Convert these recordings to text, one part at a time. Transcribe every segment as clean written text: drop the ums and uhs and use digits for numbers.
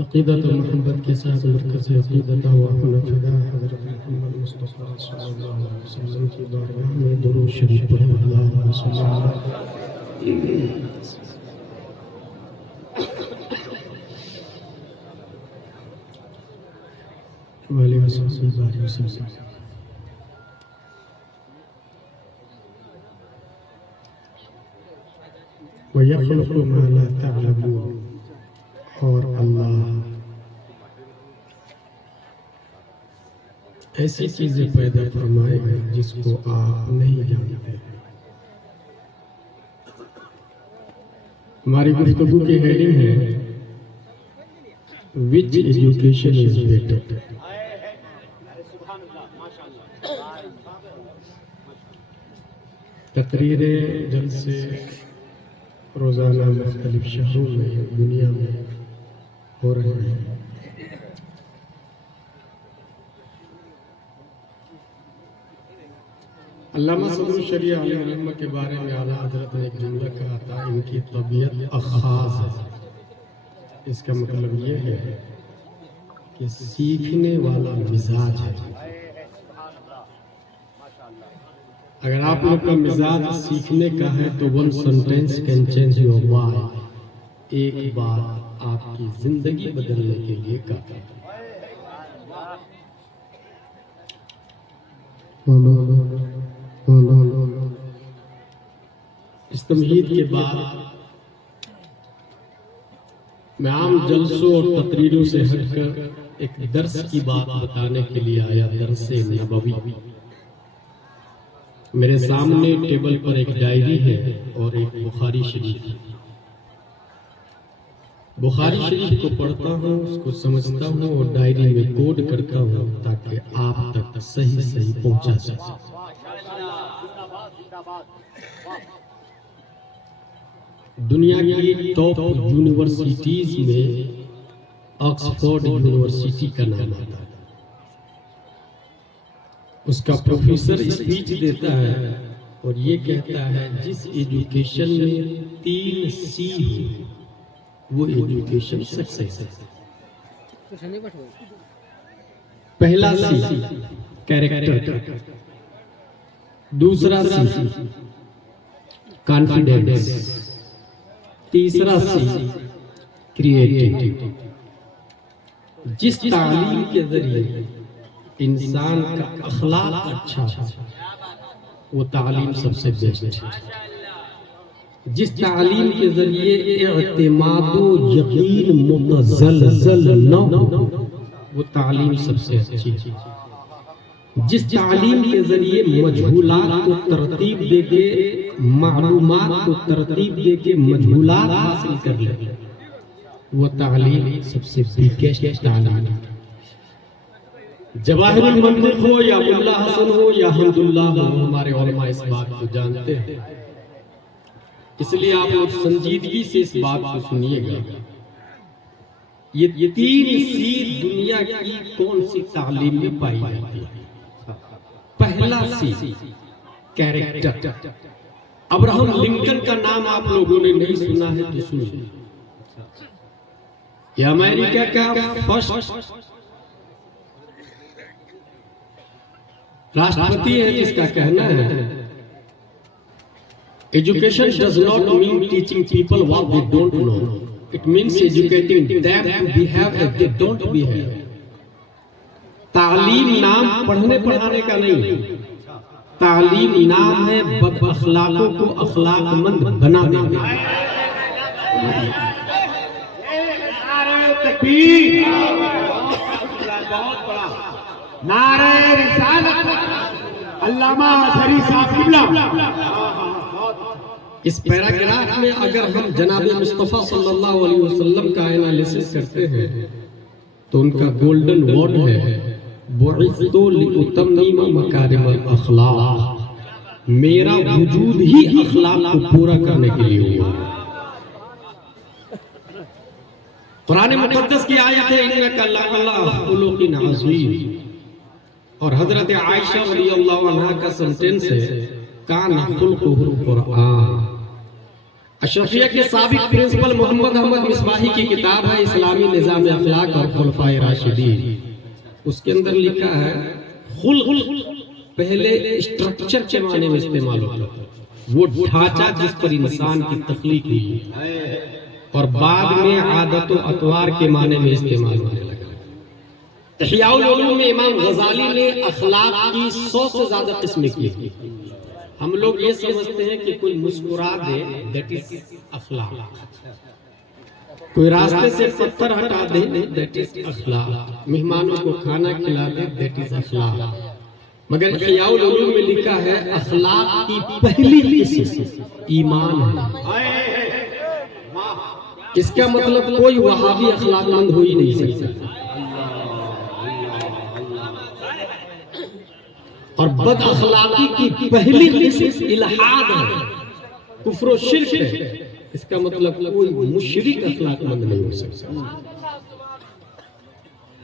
अक़ीदत और मोहब्बत के साथ मरकज़ अक़ीदत व अपना फ़िदा हज़रत मुहम्मद मुस्तफ़ा सल्लल्लाहु अलैहि वसल्लम की बारगाह में दुरूद शरीफ पढ़ें। अल्लाहुम्मा सल्लि अलैहि वसल्लम। व यख़्लुक़ु मा ला तअलमून, और अल्लाह ऐसी चीजें पैदा फरमाएगा जिसको आप नहीं जानते। हमारी गुफ्तगू की हेडिंग है विच एजुकेशन इज बेटर। तकरीरें जलसे रोजाना मुख्तलिफ शहरों में दुनिया में हो रहे हैं। अल्लामा सदरुल शरिया अलैहि रहमत के बारे में आला हज़रत ने एक जुमला कहा था, इनकी तबीयत अख़ाज़ है। इसका मतलब ये है कि सीखने वाला मिजाज है। अगर आप लोग का मिजाज सीखने का है तो one sentence can change your life. एक बात आपकी जिंदगी बदलने के लिए काफी है। इस तमहीद के बाद मैं आम जलसों और तकरीरों से हटकर एक दर्स की बात बताने के लिए आया। दर्से नबवी। मेरे सामने टेबल पर एक डायरी है और एक बुखारी शरीफ है। बुखारी शरीफ को पढ़ता हूँ, उसको समझता हूँ और डायरी में कोड करता हूँ ताकि आप तक सही सही पहुंचा सके। दुनिया की टॉप यूनिवर्सिटीज में ऑक्सफोर्ड यूनिवर्सिटी का नाम आता है। उसका प्रोफेसर स्पीच देता है और ये कहता है जिस एजुकेशन में 3 C हो वो एजुकेशन सक्सेस है। पहला C कैरेक्टर, दूसरा C कॉन्फिडेंस, तीसरा C क्रिएटिविटी। जिस तालीम के जरिए इंसान का अखलाक अच्छा है वो तालीम सबसे बेस्ट है। जिस तालीम के जरिए इत्मादो यकीन मुतज़लज़ल न हो वो तालीम सबसे अच्छी है। जिस तालीम के जरिए मजहूलात को तरतीब देके मालूमात को तरतीब देके मजहूलात हासिल कर ले वो तालीम सबसे बिगेस्ट तालीम है। जवाहिरुल मंतिक हो या मुल्ला हसन हो या हम्दुल्लाह हो, हमारे उलमा इस बात को जानते हैं। इसलिए आप लोग संजीदगी से इस बात को सुनिएगा। ये 3 C दुनिया की कौन सी तालीम में पाई जाती है? पहला C कैरेक्टर। अब्राहम लिंकन का नाम आप लोगों ने नहीं सुना है तो सुनिए। ये अमेरिका का फर्स्ट राष्ट्रपति है जिसका कहना है education does not mean teaching people what they don't know, it means educating them to behave as they don't behave. तालीम नाम पढ़ने पढ़ाने का नहीं, तालीम नाम है बद अखलाकों को अखलाकमंद बनाने का। बहुत बड़ा नारे रिसालत अल्लामा शरीफ साहब किबला। इस पैराग्राफ में अगर हम जनाब मुस्तफ़ा सल्लल्लाहु अलैहि वसल्लम का एनालिसिस करते हैं तो उनका गोल्डन वर्ड है बुइस्तु लिउतम्मिम मकारिमल अखलाक। मेरा वजूद ही अखलाक को पूरा करने के लिए हुआ है। कुरान मुक़द्दस की आयत है इन्नका लअला खुलुक़िन अज़ीम, और हजरत आयशा रज़ियल्लाहु अन्हा का सेंटेंस है काना खुल्कुहुल कुरान। अशरफिया के साबिक प्रिंसिपल मोहम्मद अहमद मिसबाही की किताब है इस्लामी निज़ाम अखलाक और खुलफाए राशिदीन। उसके अंदर लिखा है खुल्क पहले स्ट्रक्चर के माने में इस्तेमाल होता था, वो ढांचा जिस पर इंसान की तख्लीक हुई, और बाद में आदत और अतवार के माने में इस्तेमाल होने लगा। इहयाउल उलूम में इमाम गजाली ने अखलाक की 100 से ज्यादा किस्में की। हम लोग ये समझते हैं कि कोई मुस्कुरा दे दैट इज अखलाक, कोई रास्ते से पत्थर हटा दे दैट इज अखलाक, मेहमानों को खाना खिला दे दैट इज अखलाक। मगर इहयाउल उलूम में लिखा है अखलाक की पहली किस्म ईमान है। इसका मतलब कोई वहाबी अखलाकमंद हो ही नहीं सकता, और बद अखलाकी की पहली किस्म इल्हाद है, कुफ्र और शिर्क है। इसका मतलब कोई मुशरिक अखलाकमंद नहीं हो सकता।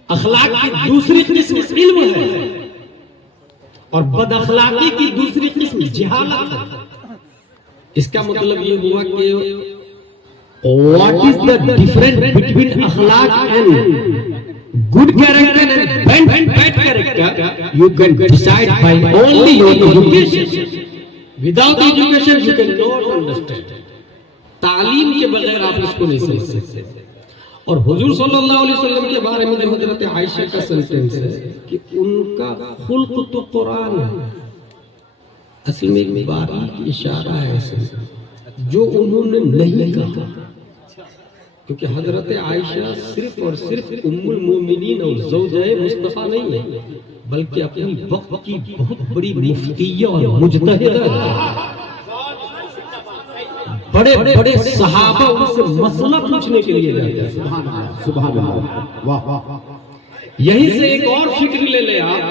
अखलाक की दूसरी किस्म इल्म है, और बद अखलाकी की दूसरी किस्म जहालत है। इसका मतलब ये हुआ कि what is the difference between akhlaq and good character and bad character? You can decide by only your education. Without education you cannot understand. तालीम के बगैर आप इसको नहीं समझ सकते। और हुजूर सल्लल्लाहु अलैहि वसल्लम के बारे में जो हजरत आयशा का सेंटेंस है कि उनका खुल्क तो कुरान है, असल में एक बारीक इशारा है जो उन्होंने नहीं कहा, क्योंकि हजरत आयशा सिर्फ और सिर्फ उम्मुल मोमिनीन और ज़ौजाए मुस्तफा नहीं है, बल्कि अपनी वक्त की बहुत बड़ी मुफ्तिया और मुजतहिदा है। बड़े बड़े सहाबा उनसे मसला पूछने के लिए जाते हैं। सुभान अल्लाह, वाह। यहीं से एक और फिक्र ले ले आप,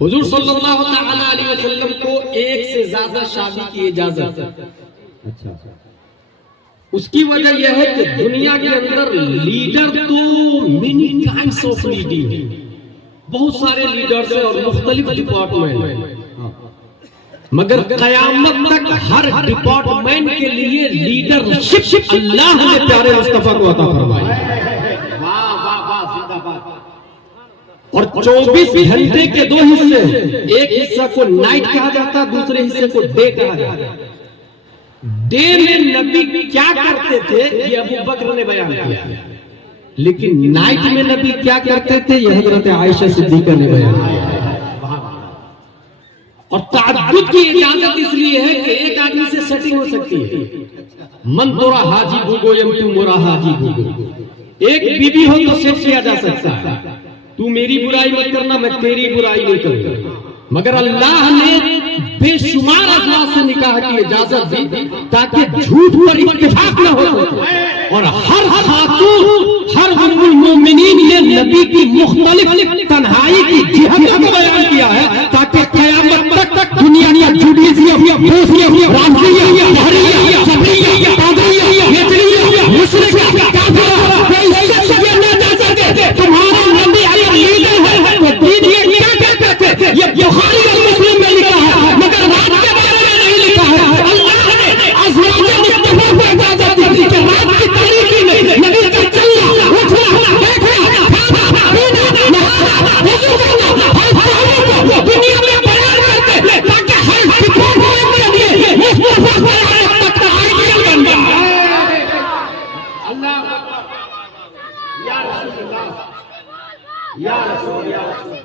हुजूर सल्लल्लाहु तआला अलैहि वसल्लम को एक से ज्यादा शादी की इजाजत है। अच्छा, उसकी वजह यह है कि दुनिया के अंदर लीडर तो मेनी काइंड्स ऑफ लीडिंग, बहुत सारे लीडर्स हैं और मुख्तलिफ डिपार्टमेंट हैं, मगर कयामत तक हर डिपार्टमेंट के लिए लीडरशिप अल्लाह ने प्यारे मुस्तफा को अता फरमाई। और 24 घंटे के दो हिस्से, एक हिस्सा को नाइट कहा जाता है, दूसरे हिस्से को डे कहा जाता है। डे में नबी क्या करते थे ये अबू बकर ने बयान किया, लेकिन नाइट में नबी क्या करते थे ये हजरत आयशा सिद्दीका ने बयान किया। और ताज्जुद की इजाजत इसलिए है कि एक आदमी से सेटिंग हो सकती है, मन तोरा हाजी भूगो यम तू मोरा हाजी भूगो। एक बीबी हो तो सेट किया जा सकता है, तू मेरी बुराई मत करना, मैं तेरी बुराई नहीं करूंगा। मगर अल्लाह ने बेशुमार अज़वाज से निकाह की इजाजत दी ताकि झूठ पर इत्तेफाक न हो सके। और हर खातून, हर उम्मुल मोमिनीन ने नबी की मुख्तलिफ तन्हाई की जिहत को बयान किया है ताकि क़यामत तक दुनिया का जुडिशियम, फैसला, राज़िया, हरिया, जबरिया, कादरिया, नजरिया, मुशरिका, काफिरा कोई शख्स ये न जा सके तुम्हारा नबी लीडर है। तो दीन ये क्या कहते थे, ये बुखारी और मुस्लिम में लिखा है, मगर रात के बारे में नहीं लिखा है। अल्लाह ने अज़वाज मुस्तफा को इजाजत दी कि रात की तारीकी में नबी का चलना, उठना, बैठना, खाना, पीना, नहाना, वज़ू करना, हर काम को दुनिया में बयान करते ताकि हर डिपार्टमेंट के लिए मुस्तफा तक का आइडियल बन जाए। अल्लाह या रसूल अल्लाह, या रसूल, या रसूल,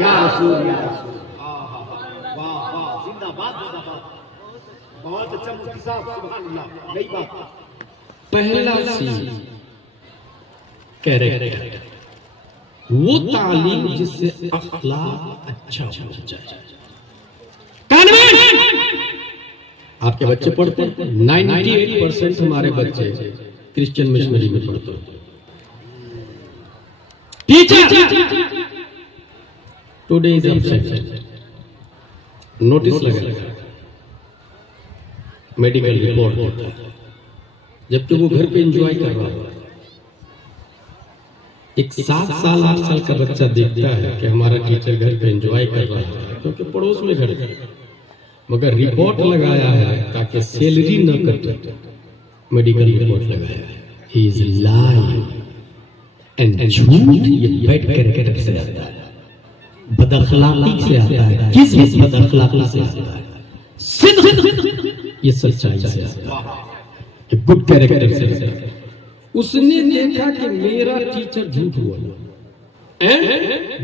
या रसूल, या रसूल। वाह वाह, जिंदाबाद जिंदाबाद, बहुत अच्छा मुफ्ती साहब, सुभान अल्लाह। नई बात, पहला सी कैरेक्टर, वो तालीम जिससे अखलाक अच्छा हो जाए। आपके बच्चे पढ़ते हैं, 98% हमारे बच्चे क्रिश्चियन मिशनरी में पढ़ते हैं। Teacher today is absent, notice लगा, मेडिकल रिपोर्ट होता है, जबकि वो घर पे एंजॉय कर रहा है। एक 7 साल 8 साल का बच्चा देखता है कि हमारा टीचर घर पे एंजॉय कर रहा है, क्योंकि पड़ोस में घर है, मगर रिपोर्ट लगाया है ताकि सैलरी न कटे, मेडिकल रिपोर्ट लगाया है। ही इज लाइंग एंड झूठ ये बैड कैरेक्टर से आता है, बदअखलाकी से आता है, किस बदअखलाकी से आता है, सिद्क ये सच्चाई से आता है, ये गुड कैरेक्टर से आता है। उसने देखा कि मेरा टीचर झूठ बोला, and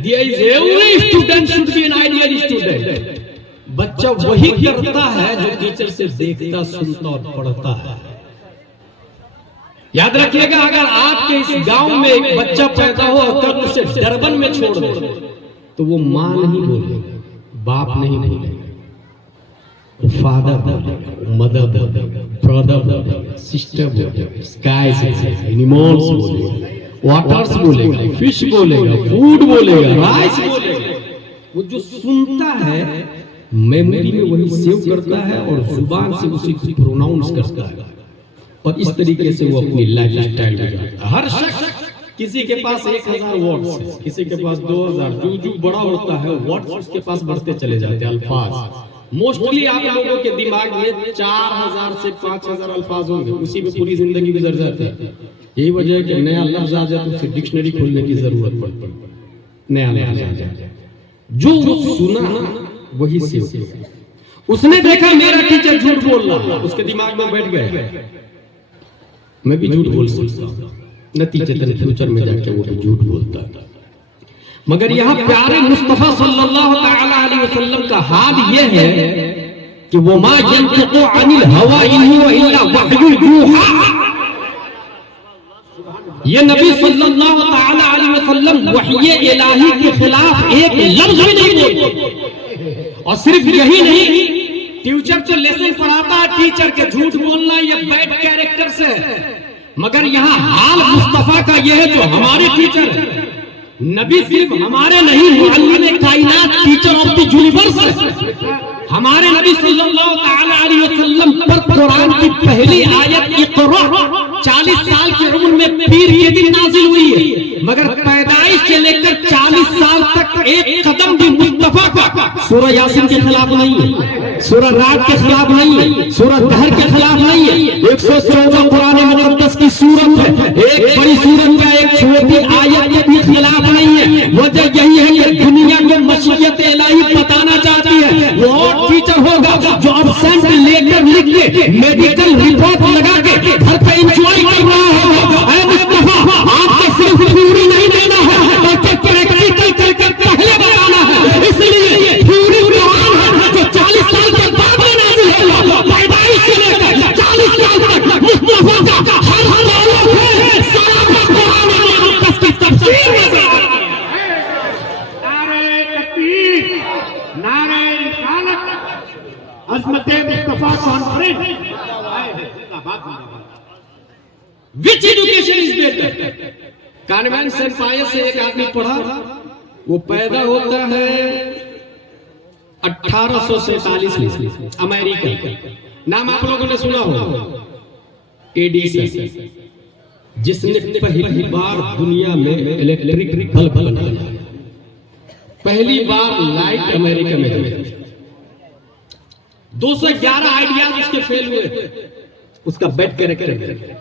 there is every student should be an ideal student. बच्चा वही करता है जो टीचर से देखता, सुनता और पढ़ता है। याद रखिएगा, अगर आपके इस गांव में एक बच्चा पैदा हो और कल उसे डरबन में छोड़ दे तो वो मां नहीं बोलेगा, बाप नहीं बोलेगा, वो फादर बोलेगा, मदर बोलेगा, ब्रदर बोलेगा, सिस्टर बोलेगा, स्काई बोलेगा, एनिमल्स बोलेगा, वाटर्स बोलेगा, फिश बोलेगा, फूड बोलेगा, राइस बोलेगा। वो जो सुनता है मेमोरी में वही सेव करता है और जुबान से उसी को प्रोनाउंस करता है, और इस तरीके से वो अपनी लाइफ स्टाइल गुजारता है। हर शख्स, किसी के पास 1000 वर्ड्स है, किसी के पास 2000, जो बड़ा होता है वर्ड्स उसके पास बढ़ते चले जाते हैं, अल्फाज। मोस्टली आप लोगों के दिमाग में 4000 से 5000 अल्फाज होंगे, उसी में पूरी जिंदगी गुजर जाती है। यही वजह है कि नया लफ्ज आ जाए तो उसे डिक्शनरी खोलने की जरूरत पड़ती है, नया लफ्ज आ जाए। जो वो सुना वही से उसने देखा मेरा टीचर झूठ बोल रहा, उसके दिमाग में बैठ गया मैं भी झूठ बोल सकता हूं, नतीजतन फ्यूचर में जाके वो भी झूठ बोलता है। मगर यहाँ प्यारे मुस्तफा सल्लल्लाहु तआला अलैहि वसल्लम का हाल ये है कि वो मा यंतिकु अनिल हवा इन हुवा इल्ला वहयु यूहा। ये नबी सल्लल्लाहु तआला अलैहि वसल्लम वही इलाही के खिलाफ एक लफ्ज भी नहीं बोलते। और सिर्फ यही नहीं, टीचर तो लेसन पढ़ाता है, टीचर के झूठ बोलना ये बैड कैरेक्टर से, मगर यहाँ हाल मुस्तफा का ये है जो हमारे टीचर नबी सिर्फ हमारे नहीं, मुअल्लिम कायनात, टीचर ऑफ द यूनिवर्स। हमारे नबी सल्लल्लाहु तआला अलैहि वसल्लम पर कुरान की पहली आयत इक़रा 40 साल की उम्र में पीर के दिन नाजिल हुई है, मगर पैदाइश से लेकर 40 साल तक एक कदम भी मुस्तफा का सूरह यासीन के खिलाफ नहीं है, सूरह रात के खिलाफ नहीं है, सूरह दहर के खिलाफ नहीं है। 114 कुरान मुक़द्दस की सूरत है, एक बड़ी सूरत का एक छोटी आयत के भी खिलाफ नहीं है। वजह यही है कि दुनिया को मशीयत इलाही बताना चाहती है। वो टीचर होगा जो एब्सेंट लेटर लिख के मेडिकल रिपोर्ट लगा के घर पे एंजॉय कर रहा होगा। ऐ मुस्तफा, आपको सिर्फ थ्योरी नहीं देना है बल्कि प्रैक्टिकल करके पहले बताना है। इसलिए थ्योरी कुरान है जो 40 साल के बाद में नाज़िल हुआ, पैदाइश से लेकर 40 साल तक मुस्तफा का हर ताल्लुक है सारा कुरान मुक़द्दस की तफसीर में है। नारे तकबीर, नारे रिसालत, अज़मत Mustafa conference. Which education is better? Convention पाए से एक आदमी पढ़ा, वो पैदा होता है 1847 में, अमेरिका। नाम आप लोगों ने सुना होगा, एडिसन, जिसने पहली बार दुनिया में इलेक्ट्रिक बल्ब बनाया। पहली बार लाइट अमेरिका में हुई। 211 आइडियाज उसके फेल हुए, उसका बैड कैरेक्टर।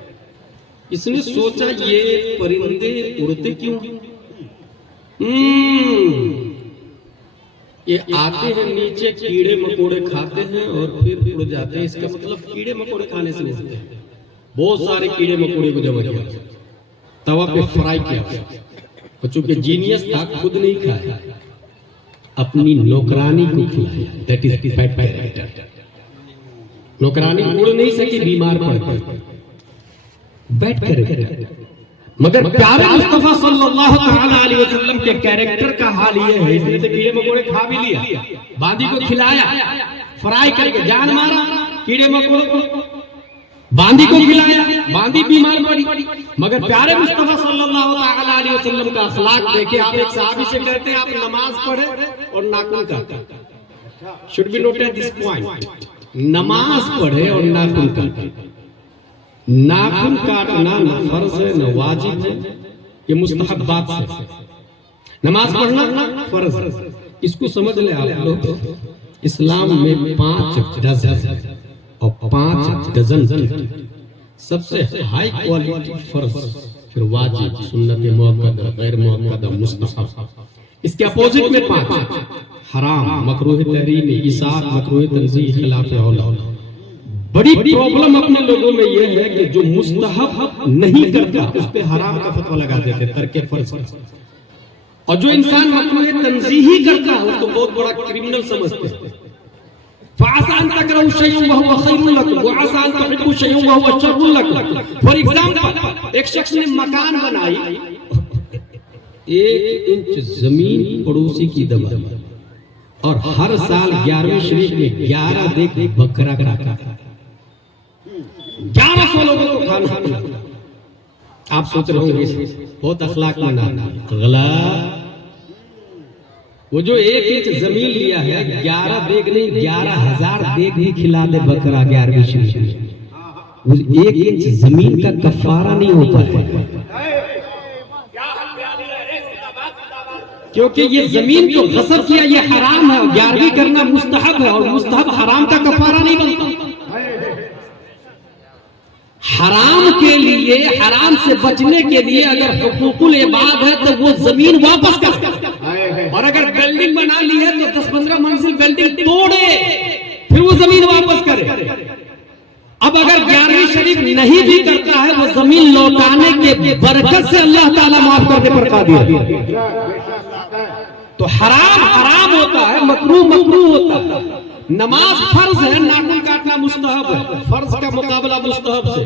इसने सोचा ये परिंदे उड़ते क्यों? ये आते हैं नीचे, कीड़े मकोड़े खाते हैं और फिर उड़ जाते हैं। इसका मतलब कीड़े मकोड़े खाने से उड़ते हैं। बहुत सारे कीड़े मकोड़े को जमा किया, तवा पे फ्राई किया, और चूंकि जीनियस था खुद नहीं खाया, अपनी नौकरानी को खिलाया। That is bad character. नौकरानी उड़ नहीं सकी, बीमार पड़ गई, बैड कैरेक्टर। मगर प्यारे मुस्तफा सल्लल्लाहु तआला अलैहि वसल्लम के कैरेक्टर का हाल ये है, इसने तो कीड़े मकोड़े खा भी लिया, बांदी को खिलाया, फ्राई करके जान मारा, कीड़े मकोड़े को बांदी को खिलाया, बांदी बीमार पड़ी। मगर प्यारे मुस्तफा सल्लल्लाहु तआला अलैहि वसल्लम का अखलाक देखे। आप एक सहाबी से कहते हैं आप नमाज पढ़े और नाखून काटे। Should be noted this point, नमाज पढ़े और नाखून काटे। नाखून काटना न फर्ज है न वाजिब है, ये मुस्तहब बात है। नमाज पढ़ना फर्ज है, इसको समझ ले आप लोग। इस्लाम में 5 डज़न और 5 डज़न सबसे हाई क्वालिटी फर्ज, फिर वाजिब, सुन्नत मुअक्कदा, गैर मुअक्कदा, मुस्तहब। इसके अपोजिट में 5 हराम, मकरूह तहरीम, इसाअत, मकरूह तंज़ीह, खिलाफ औला। बड़ी प्रॉब्लम अपने लोगों में यह है कि जो मुस्तहब नहीं करता उस पे हराम का फतवा लगा देते, तर्के फर्ज। और जो इंसान मकरूह तंज़ीह ही करता है उसको बहुत बड़ा क्रिमिनल समझते हैं। फ़असा तकरहु शैअन वहुव खैरुन लकुम व असा अन तुहिब्बु शैअन वहुव शर्रुन लकुम। फॉर एग्जांपल, एक शख्स ने मकान बनाई, 1 इंच जमीन पड़ोसी की दबा और हर साल 11वीं शरीफ में 11 देख बकरा काटा, 1100 लोगों को खाना। आप सोच रहे होंगे बहुत अखलाक में ना, गलत। वो जो 1 इंच जमीन लिया है, 11 देख नहीं 11,000 देख भी खिला दे बकरा 11वीं शरीफ में, वो 1 इंच जमीन का कफारा नहीं होता है, क्योंकि ये जमीन जो गसब किया ये हराम है। 11वीं करना मुस्तहब है और मुस्तहब हराम का कफारा नहीं बनता। हराम के लिए, हराम से बचने के लिए अगर हुकूकुल इबाद है तो वो जमीन वापस कर, और अगर बिल्डिंग बना ली है तो 10-15 मंजिल बिल्डिंग तोड़े फिर वो जमीन वापस करे। अब अगर 11वीं शरीफ नहीं भी करता है, वो जमीन लौटाने के बरकत से अल्लाह ताला माफ करने पर कादिर है। तो हराम हराम होता है, मकरूह मकरूह होता है। नमाज फर्ज है, नाखून काटना मुस्तहब है, फर्ज का मुकाबला मुस्तहब से।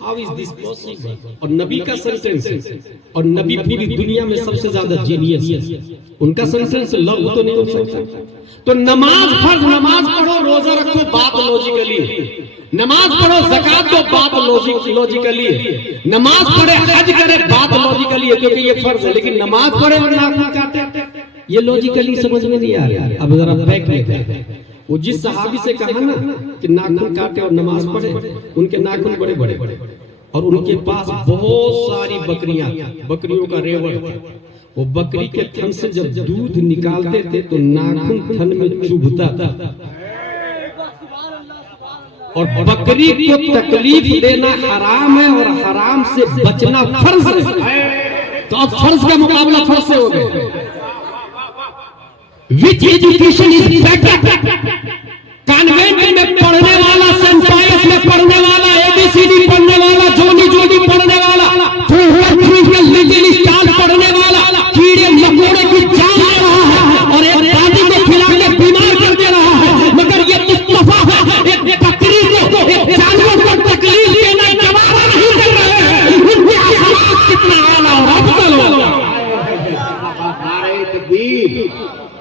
How is this possible? और नबी का सेंटेंस है, और नबी पूरी दुनिया में सबसे ज्यादा जीनियस है, उनका सेंटेंस लफ्ज तो नहीं हो सकता। तो नमाज फर्ज, नमाज पढ़ो, रोजा रखो, बात लॉजिकली, नमाज पढ़ो, ज़कात दो, बात लॉजिकली, नमाज पढ़े, हज करे, बात लॉजिकली है क्योंकि ये फर्ज है। लेकिन नमाज पढ़े और नाखून काटे, ये लॉजिकली समझ में नहीं आ रहा। अब जरा बैक में देखें, वो जिस सहाबी से कहा ना कि नाखून काटे और नमाज पढ़े, उनके नाखून बड़े बड़े और उनके पास बहुत सारी बकरियां, बकरियों का रेवड़ था। वो बकरी के थन से जब दूध निकालते थे तो नाखून थन में चुभता था, और बकरी को तकलीफ देना हराम है और हराम से बचना फर्ज है। तो अब फर्ज का मुकाबला फर्ज से हो गया। विच एजुकेशन इज बेटर? कॉन्वेंट में पढ़ने वाला, सेंट पॉल्स में पढ़ने वाला, ABCD पढ़ने वाला, जोनी जोनी पढ़ने वाला, लिटिल स्टार पढ़ने वाला, कीड़े मकोड़े की जान ले रहा है और एक दादी को खिला के बीमार कर दे रहा है। मगर ये मुस्तफा है, एक बकरी को, एक जानवर को तकलीफ देना गवारा नहीं कर रहे हैं। उनके अखलाक कितना आला और अफजल होगा। नारे तकबीर,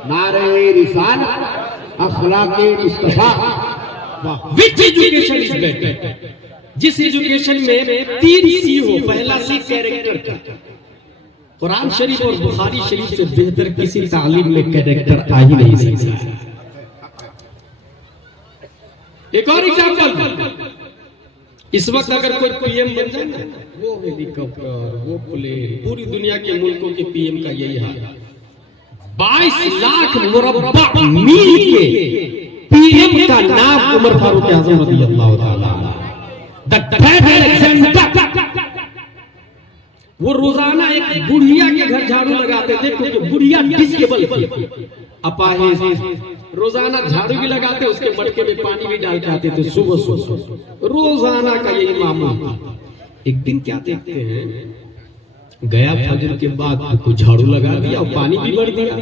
नारे रिसालत, अखलाक मुस्तफा। विच एजुकेशन इज बेटर? जिस एजुकेशन में 3 सी हो। पहला सी कैरेक्टर का। कुरान शरीफ और बुखारी शरीफ से बेहतर किसी तालीम में कैरेक्टर आ ही नहीं सकता। एक और एग्जांपल, इस वक्त अगर कोई पीएम बन जाए ना, वो हेलीकॉप्टर, वो प्लेन, पूरी दुनिया के मुल्कों के पीएम का यही हाल है। 22 लाख मुरब्बा मील के पीएम का नाम उमर फारूक आजम रज़ियल्लाहु ताला वो रोजाना एक बुढ़िया के घर झाड़ू लगाते थे, क्योंकि बुढ़िया डिसेबल थी, अपाहिज। रोजाना झाड़ू भी लगाते, उसके मटके में पानी भी डाल के आते थे सुबह सुबह, रोजाना का यही मामूल था। एक दिन क्या देखते हैं, गया फजर के बाद कुछ झाड़ू लगा दिया और पानी भी भर दिया।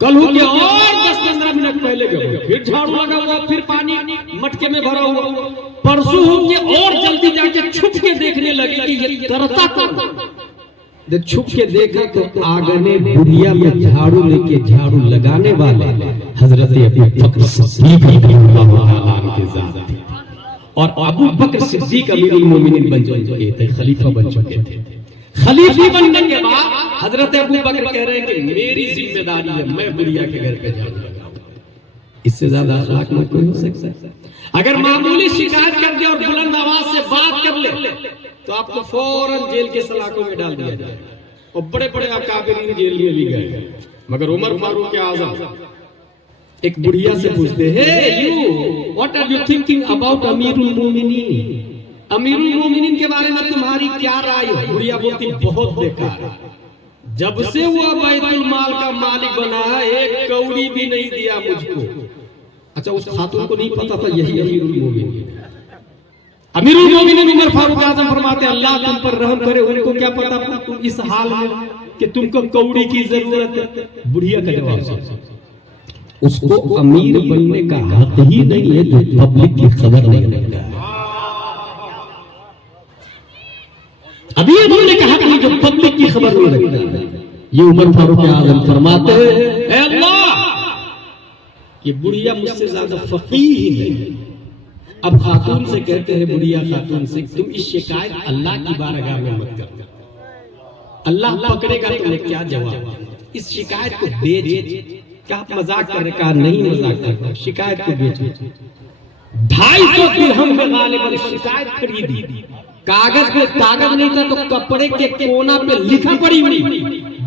कल हो गया और 10-15 मिनट पहले गए, फिर झाड़ू लगा हुआ, फिर पानी मटके में भरा हुआ। परसों हो गया और जल्दी जाके छुप के देखने लगे कि ये करता कौन। जब छुप के देखा तो आंगने बुढ़िया में झाड़ू लेके झाड़ू लगाने वाले हजरत अबू बकर सिद्दीक रज़ियल्लाहु ताला के ज़ात थे। और अबू बकर सिद्दीक अमीरुल मोमिनीन बन चुके थे, खलीफा बन चुके थे। खलीफा बनने के बाद हजरत अबू बकर कह रहे हैं कि मेरी जिम्मेदारी है, मैं बुढ़िया के घर पे झाड़ू लगाऊंगा। इससे ज्यादा अखलाक में कोई हो सकता है? अगर मामूली शिकायत कर दे और बुलंद आवाज से बात कर ले तो आपको फौरन जेल के सलाखों में डाल दिया जाए। और बड़े बड़े अकाबिरीन जेल में भी गए, मगर उमर फारूक आजम एक बुढ़िया से पूछते, hey you, what are you thinking about अमीरुल मोमिनीन? अमीरुल मोमिनीन के बारे में तुम्हारी क्या राय है? बुढ़िया बोलती, बहुत बेकार। जब से वो बैतुल माल का मालिक बना है, एक कौड़ी भी नहीं दिया मुझको। अच्छा, उस खातून को नहीं पता था यही अमीरुल मोमिनीन है। अमीरुल मोमिनीन उमर फारूक आजम फरमाते, अल्लाह तुम पर रहम करे। उनको क्या पता था तुम इस हाल में कि तुमको कौड़ी की जरूरत है? बुढ़िया का जवाब सुनो, उसको अमीर बनने का हक ही नहीं है जो पब्लिक की खबर नहीं रखता है। अमीर बनने का हक नहीं जो पब्लिक की खबर नहीं रखता है। ये उमर फारूक आजम फरमाते हैं, अल्लाह, ये बुढ़िया मुझसे ज्यादा फकीह ही नहीं। अब खातून से कहते हैं, बुढ़िया खातून से, तुम इस शिकायत अल्लाह की बारगाह में मत कर, अल्लाह पकड़ेगा तुम्हें क्या जवाब। इस शिकायत को बेच। क्या आप मजाक कर रहे? कहा नहीं मजाक कर रहे, शिकायत को बेचो। 250 दिरहम में गालिबन शिकायत खरीदी। कागज में कागज नहीं था तो कपड़े के कोना पे लिखा पड़ी हुई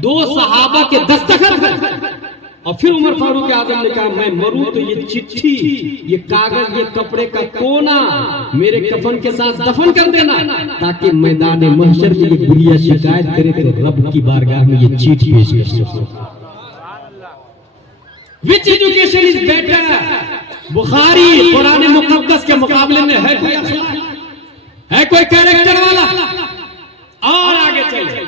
2 सहाबा के दस्तखत है। और फिर उमर फारूक आजम ने कहा, मैं मरूं तो ये चिट्ठी, ये कागज, ये कपड़े का कोना मेरे कफन के साथ दफन कर देना, ताकि मैदान महशर में ये बुढ़िया शिकायत करे तो रब की बारगाह में ये चिट्ठी पेश कर सको। Which education is better? Bukhari Quran मुकद्दस के मुकाबले में है कोई अखलाक? है कोई कैरेक्टर वाला? और आगे चले,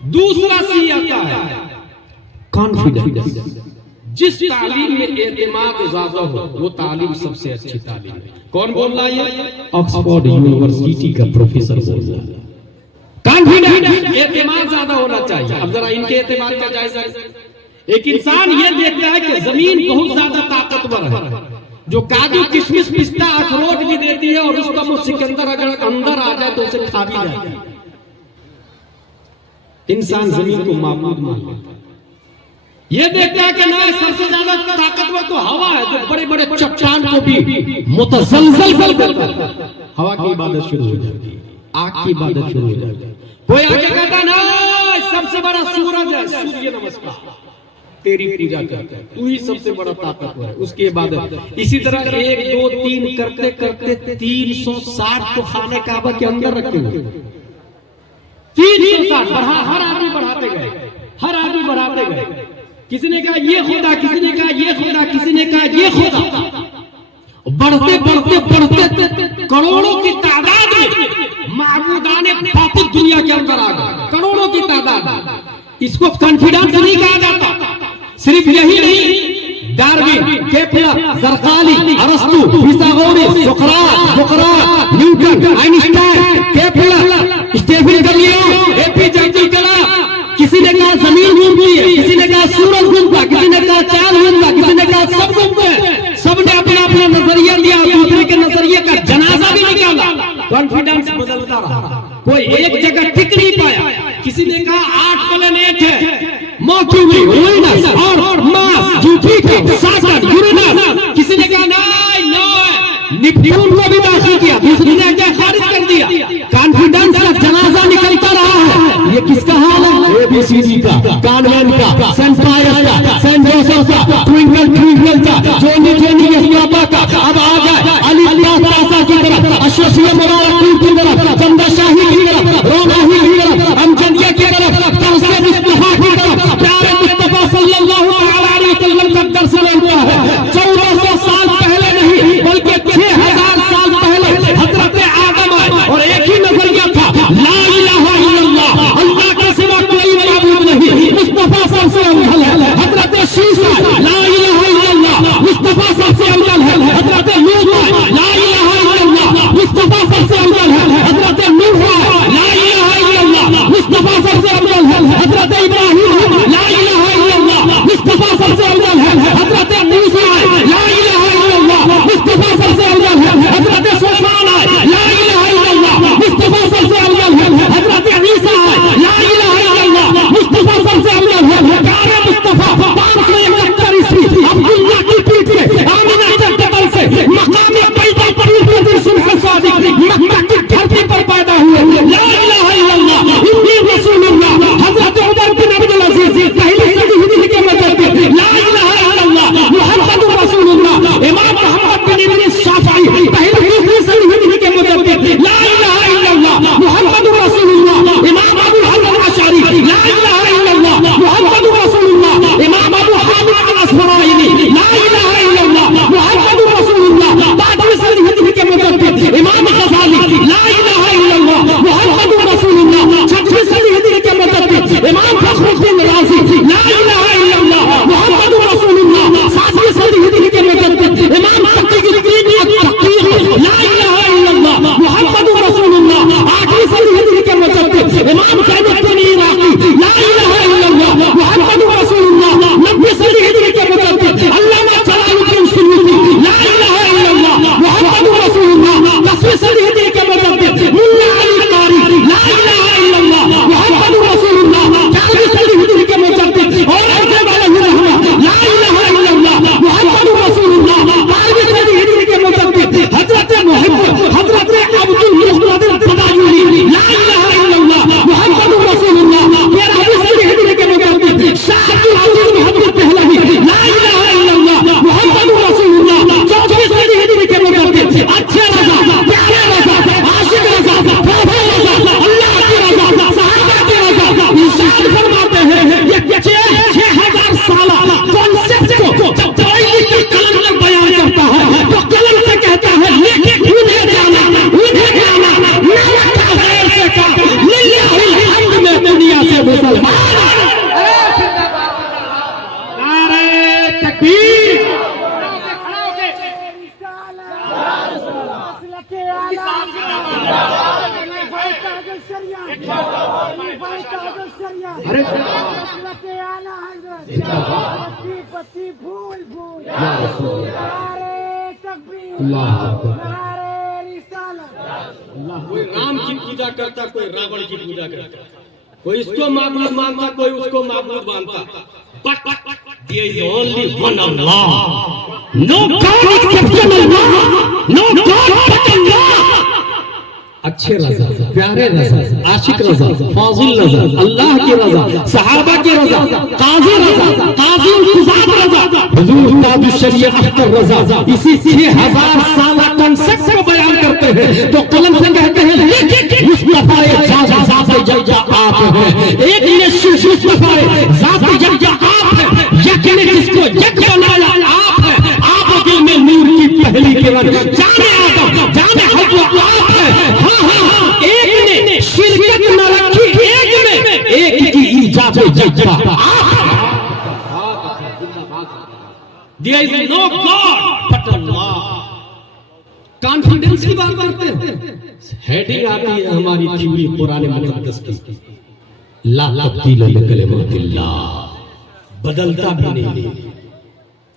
दूसरा सी आता है कॉन्फिडेंस। जिस तालीम में एतमाद ज्यादा हो वो तालीम सबसे अच्छी तालीम है। कौन बोल रहा है? ऑक्सफोर्ड यूनिवर्सिटी का प्रोफेसर बोल रहा है। कॉन्फिडेंस, एतमाद ज्यादा होना चाहिए। अब जरा इनके एतमाद का जायजा। एक इंसान ये देखता है कि जमीन बहुत ज्यादा ताकतवर है, जो काजू किशमिश पिस्ता अखरोट भी देती है, और उसका वो सिकंदर अगर अंदर आ जाए तो उसे खा भी जाता है। इंसान जमीन को माबूद मान लेता है। ये देखता है कि ना, सबसे ज्यादा ताकतवर तो हवा है, जो बड़े बड़े चट्टान को भी मुतसलसल कर देता है। हवा की इबादत शुरू हो जाती है, आग की इबादत शुरू हो जाती है। कोई आगे कहता ना, सबसे बड़ा सूरज है, सूर्य नमस्कार, तेरी पूजा करते हैं, तू ही सबसे बड़ा ताकतवर है, उसकी इबादत। इसी तरह 1 2 3 करते करते 360 तो खाने काबा के अंदर रखे हुए। 360 हर आदमी बढ़ाते गए, हर आदमी बढ़ाते गए। किसी ने कहा ये खुदा, किसी ने कहा ये खुदा, किसी ने कहा ये खुदा। बढ़ते बढ़ते बढ़ते करोड़ों की तादाद में माबूदाने बातिल दुनिया के अंदर आ गए, करोड़ों की तादाद। इसको कॉन्फिडेंस नहीं कहा जाता। सिर्फ यही नहीं, डार्विन, केपलर, जरकाली, अरस्तु, फिसागोरस, सोक्रात, Newton, Einstein, Kepler, Stephen Galileo, APJ Abdul Kalam. किसी ने कहा जमीन घूमती है, किसी ने कहा सूरज घूमता, किसी ने कहा चांद घूमता, किसी ने कहा सब घूमते हैं। सबने अपना अपना नजरिया दिया, दूसरे के नजरिए का जनाजा भी निकाला। कॉन्फिडेंस बदलता रहा, कोई एक जगह टिक नहीं पाया। किसी ने कहा 8 प्लैनेट है, मर्क्यूरी, वीनस और मार्स, जुपिटर, सैटर्न, यूरेनस। किसी ने कहा नहीं नहीं, नेपच्यून को भी दाखिल किया, दूसरी ने क्या खारिज कर दिया। कॉन्फिडेंस का जनाजा निकलता रहा है। ये किसका हाल है? एबीसीडी का, कॉन्वेंट का, सेंट पायस का, सेंट जोसेफ का, ट्विंकल का, जोनी पापा का। अब आ गए अली तासा की तरफ, अशरफिया मुबारक की तरफ, चंदा शाही की तरफ, रोनाही की तरफ, अमजदिया की तरफ, तौसीफ मुस्तफा की तरफ। प्यारे मुस्तफा सल्लल्लाहु अलैहि वसल्लम का दर्स लेना है। 1400 साल पहले नहीं बल्कि 6000 साल पहले हजरत आदम आए और एक ही नजरिया था, ला इलाहा इल्लल्लाह, अल्लाह के सिवा कोई माबूद नहीं, मुस्तफा सबसे अफजल है। हजरत शीशा, ला इलाहा इल्लल्लाह, मुस्तफा सबसे अफजल है। हजरत लूत, ला इलाहा इल्लल्लाह, मुस्तफा सबसे अफजल अरे अल्लाह कोई राम की पूजा करता, कोई रावण की पूजा करता, कोई इसको माबूद मानता, कोई उसको माबूद मानता। But there is only one Allah. No God except Allah. No God but Allah. अच्छे रज़ा, प्यारे रज़ा, आशिक रज़ा, फाजिल रज़ा, अल्लाह की रज़ा, सहाबा की रज़ा, काज़ी रज़ा, काज़ी खुज़ात रज़ा, हुज़ूर ताजुश शरीयत अख्तर रज़ा। इसी 6000 साल कॉन्सेप्ट को बयान करते हैं तो कलम से कहते हैं मुस्तफा ज़ात जज्जा आप हैं, एक मुस्तफा ज़ात जज्जा आप हैं, यकीन जिसको जग बनाया आप हैं, आप दिल में नूर की पहली किरण, जाने आदम जाने हव्वा आप हैं। एक ने शिरकत न रखी, एक की ईजाद जज्बा। There is no God but Allah. Confidence की बात करते हैं, हेडिंग आती है हमारी थ्योरी पुराने मुकद्दस की, ला तब्दील लिकलिमातिल्लाह, बदलता भी नहीं।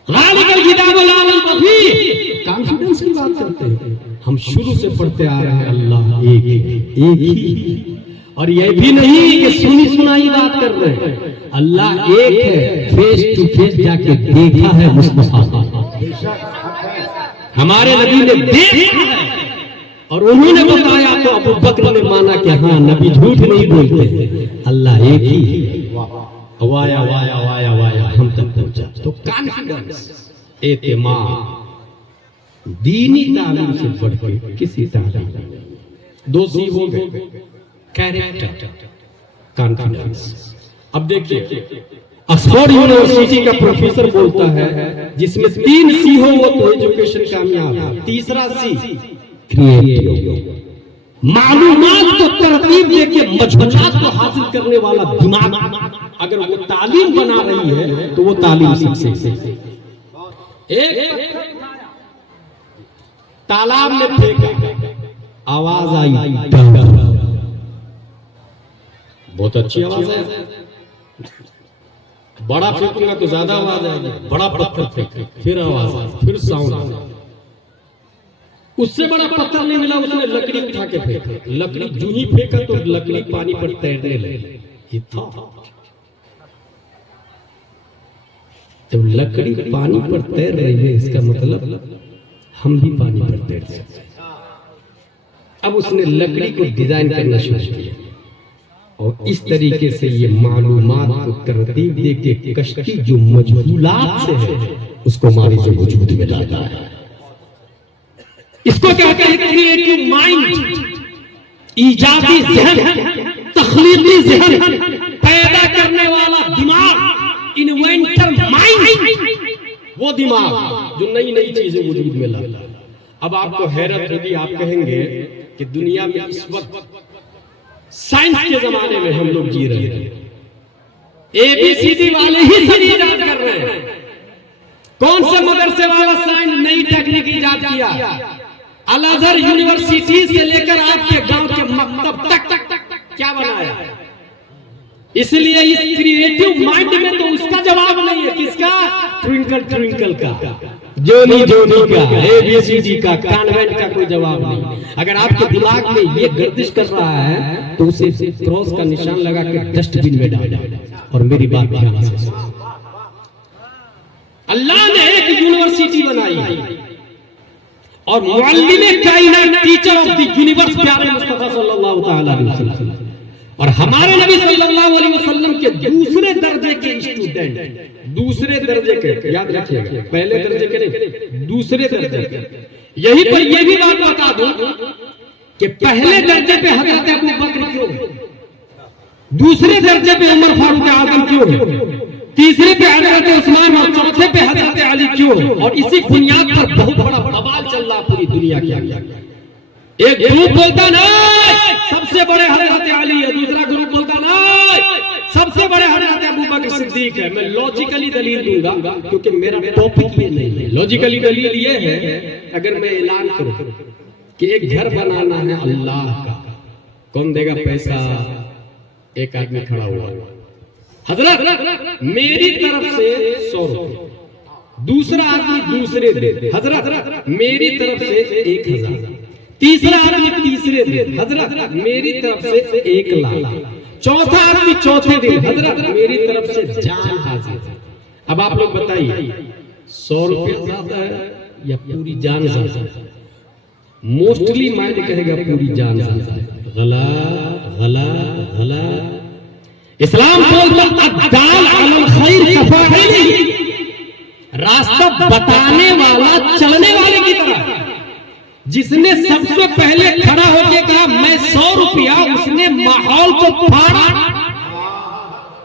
गालिबल किताब ला रैब फीह, कॉन्फिडेंस की बात करते हैं। हम शुरू से पढ़ते आ रहे हैं अल्लाह एक ही, और ये भी नहीं कि सुनी सुनाई बात कर रहे हैं, अल्लाह एक है, फेस टू फेस जाके देखा है मुस्तफा, हमारे नबी ने देखा है और उन्होंने बताया तो अबू बकर ने माना कि हाँ नबी झूठ नहीं बोलते, अल्लाह एक ही। वाया वाया वाया वाया हम तक पहुंचा। तो कॉन्फिडेंस, एतमाद दीनी तालीम से बढ़ के किसी तालीम, दो सी हो गए, कैरेक्टर, कॉन्फिडेंस। अब देखिए ऑक्सफोर्ड यूनिवर्सिटी का प्रोफेसर बोलता है जिसमें 3 सी हो वो तो एजुकेशन कामयाब, तीसरा सी क्रिएटिव, मालूमात को तरतीब देके मजबूत को हासिल करने वाला दिमाग, अगर वो तालीम बना रही है तो वो तालीम सक्सेस है। एक तालाब में फेंका, आवाज आई, बहुत अच्छी आवाज है, बड़ा फेंकूंगा तो ज्यादा आवाज आएगी, बड़ा पत्थर फेंका, फिर आवाज आई, फिर साउंड, उससे बड़ा पत्थर नहीं मिला, उसने लकड़ी उठा के फेंका, लकड़ी जो ही फेंका तो लकड़ी पानी पर तैरने लगी। जब लकड़ी पानी पर तैर रही है इसका मतलब हम भी पानी पर तैर सकते हैं। अब उसने लकड़ी को डिजाइन करना शुरू किया और इस तरीके से ये मालूमात को तरतीब देके कश्ती जो मजबूलात से है उसको हमारी जो वजूद में लाता है, इसको कहते हैं क्रिएटिव माइंड, इजादी ज़हन, तख्लीकी ज़हन, पैदा करने वाला दिमाग, इन्वेंटर माइंड, वो दिमाग जो नई नई चीजें वजूद में लाता है। अब आपको हैरत होगी, आप कहेंगे कि दुनिया में इस वक्त साइंस के जमाने में हम लोग जी रहे हैं, ABCD वाले ही सही इजाद कर रहे हैं, कौन से मदरसे वाला साइंस नई टेक्निक इजाद किया, अल अज़हर यूनिवर्सिटी से लेकर आपके गांव के मकतब तक क्या बनाया। इसलिए इस क्रिएटिव माइंड में तो उसका जवाब नहीं है, किसका, ट्विंकल ट्विंकल का, जोनी जोनी का, ABCD का, कॉन्वेंट का कोई जवाब नहीं। अगर आपके दिमाग में ये गर्दिश कर रहा है तो उसे क्रॉस का निशान लगा के डस्टबिन में डाल दो। और मेरी बात ध्यान से सुनो, अल्लाह ने एक यूनिवर्सिटी बनाई और मुअल्लिमे कायनात, टीचर ऑफ द यूनिवर्स प्यारे मुस्तफा सल्लल्लाहु तआला अलैहि वसल्लम, और हमारे नबी सल्लल्लाहु अलैहि वसल्लम के दूसरे दर्जे के स्टूडेंट, दूसरे दर्जे के, याद रखिएगा, पहले दर्जे के नहीं, दूसरे दर्जे के। यहीं पर यह भी बात बता दूं कि पहले दर्जे पे हजरत अबू बकर क्यों है, दूसरे दर्जे पे उमर फारूक आजम क्यों है, तीसरे पे हजरत उस्मान और चौथे पे हजरत अली क्यों है। और इसी बुनियाद पर बहुत बड़ा बवाल चल रहा पूरी दुनिया के अंदर। एक ग्रुप बोलता नहीं सबसे बड़े हजरत अली है, दूसरा ग्रुप बोलता नहीं सबसे बड़े हजरत अबू बकर सिद्दीक है। मैं लॉजिकली दलील दूंगा क्योंकि मेरा टॉपिक ये नहीं है। लॉजिकली दलील ये है, अगर मैं ऐलान करूं कि एक घर बनाना है अल्लाह का कौन देगा पैसा? एक आदमी खड़ा हुआ, हजरत मेरी तरफ से 100 रुपये। दूसरा आदमी दूसरे दे, हजरत मेरी तरफ से 1000। तीसरा आदमी तीसरे दे, हजरत मेरी तरफ से 1 लाख। चौथा आदमी चौथे दे, हजरत मेरी तरफ से जान हाजिर। अब आप लोग बताइए 100 रुपये ज्यादा है या पूरी जान ज्यादा है? मोस्टली माइंड कहेगा पूरी जान ज्यादा है। गलत गलत गलत। इस्लाम बोलता अद्दाल अलल खैर कफाइली, रास्ता बताने वाला चलने वाले की तरह। जिसने सबसे पहले खड़ा होकर कहा मैं 100 रुपया, उसने माहौल को फाड़ा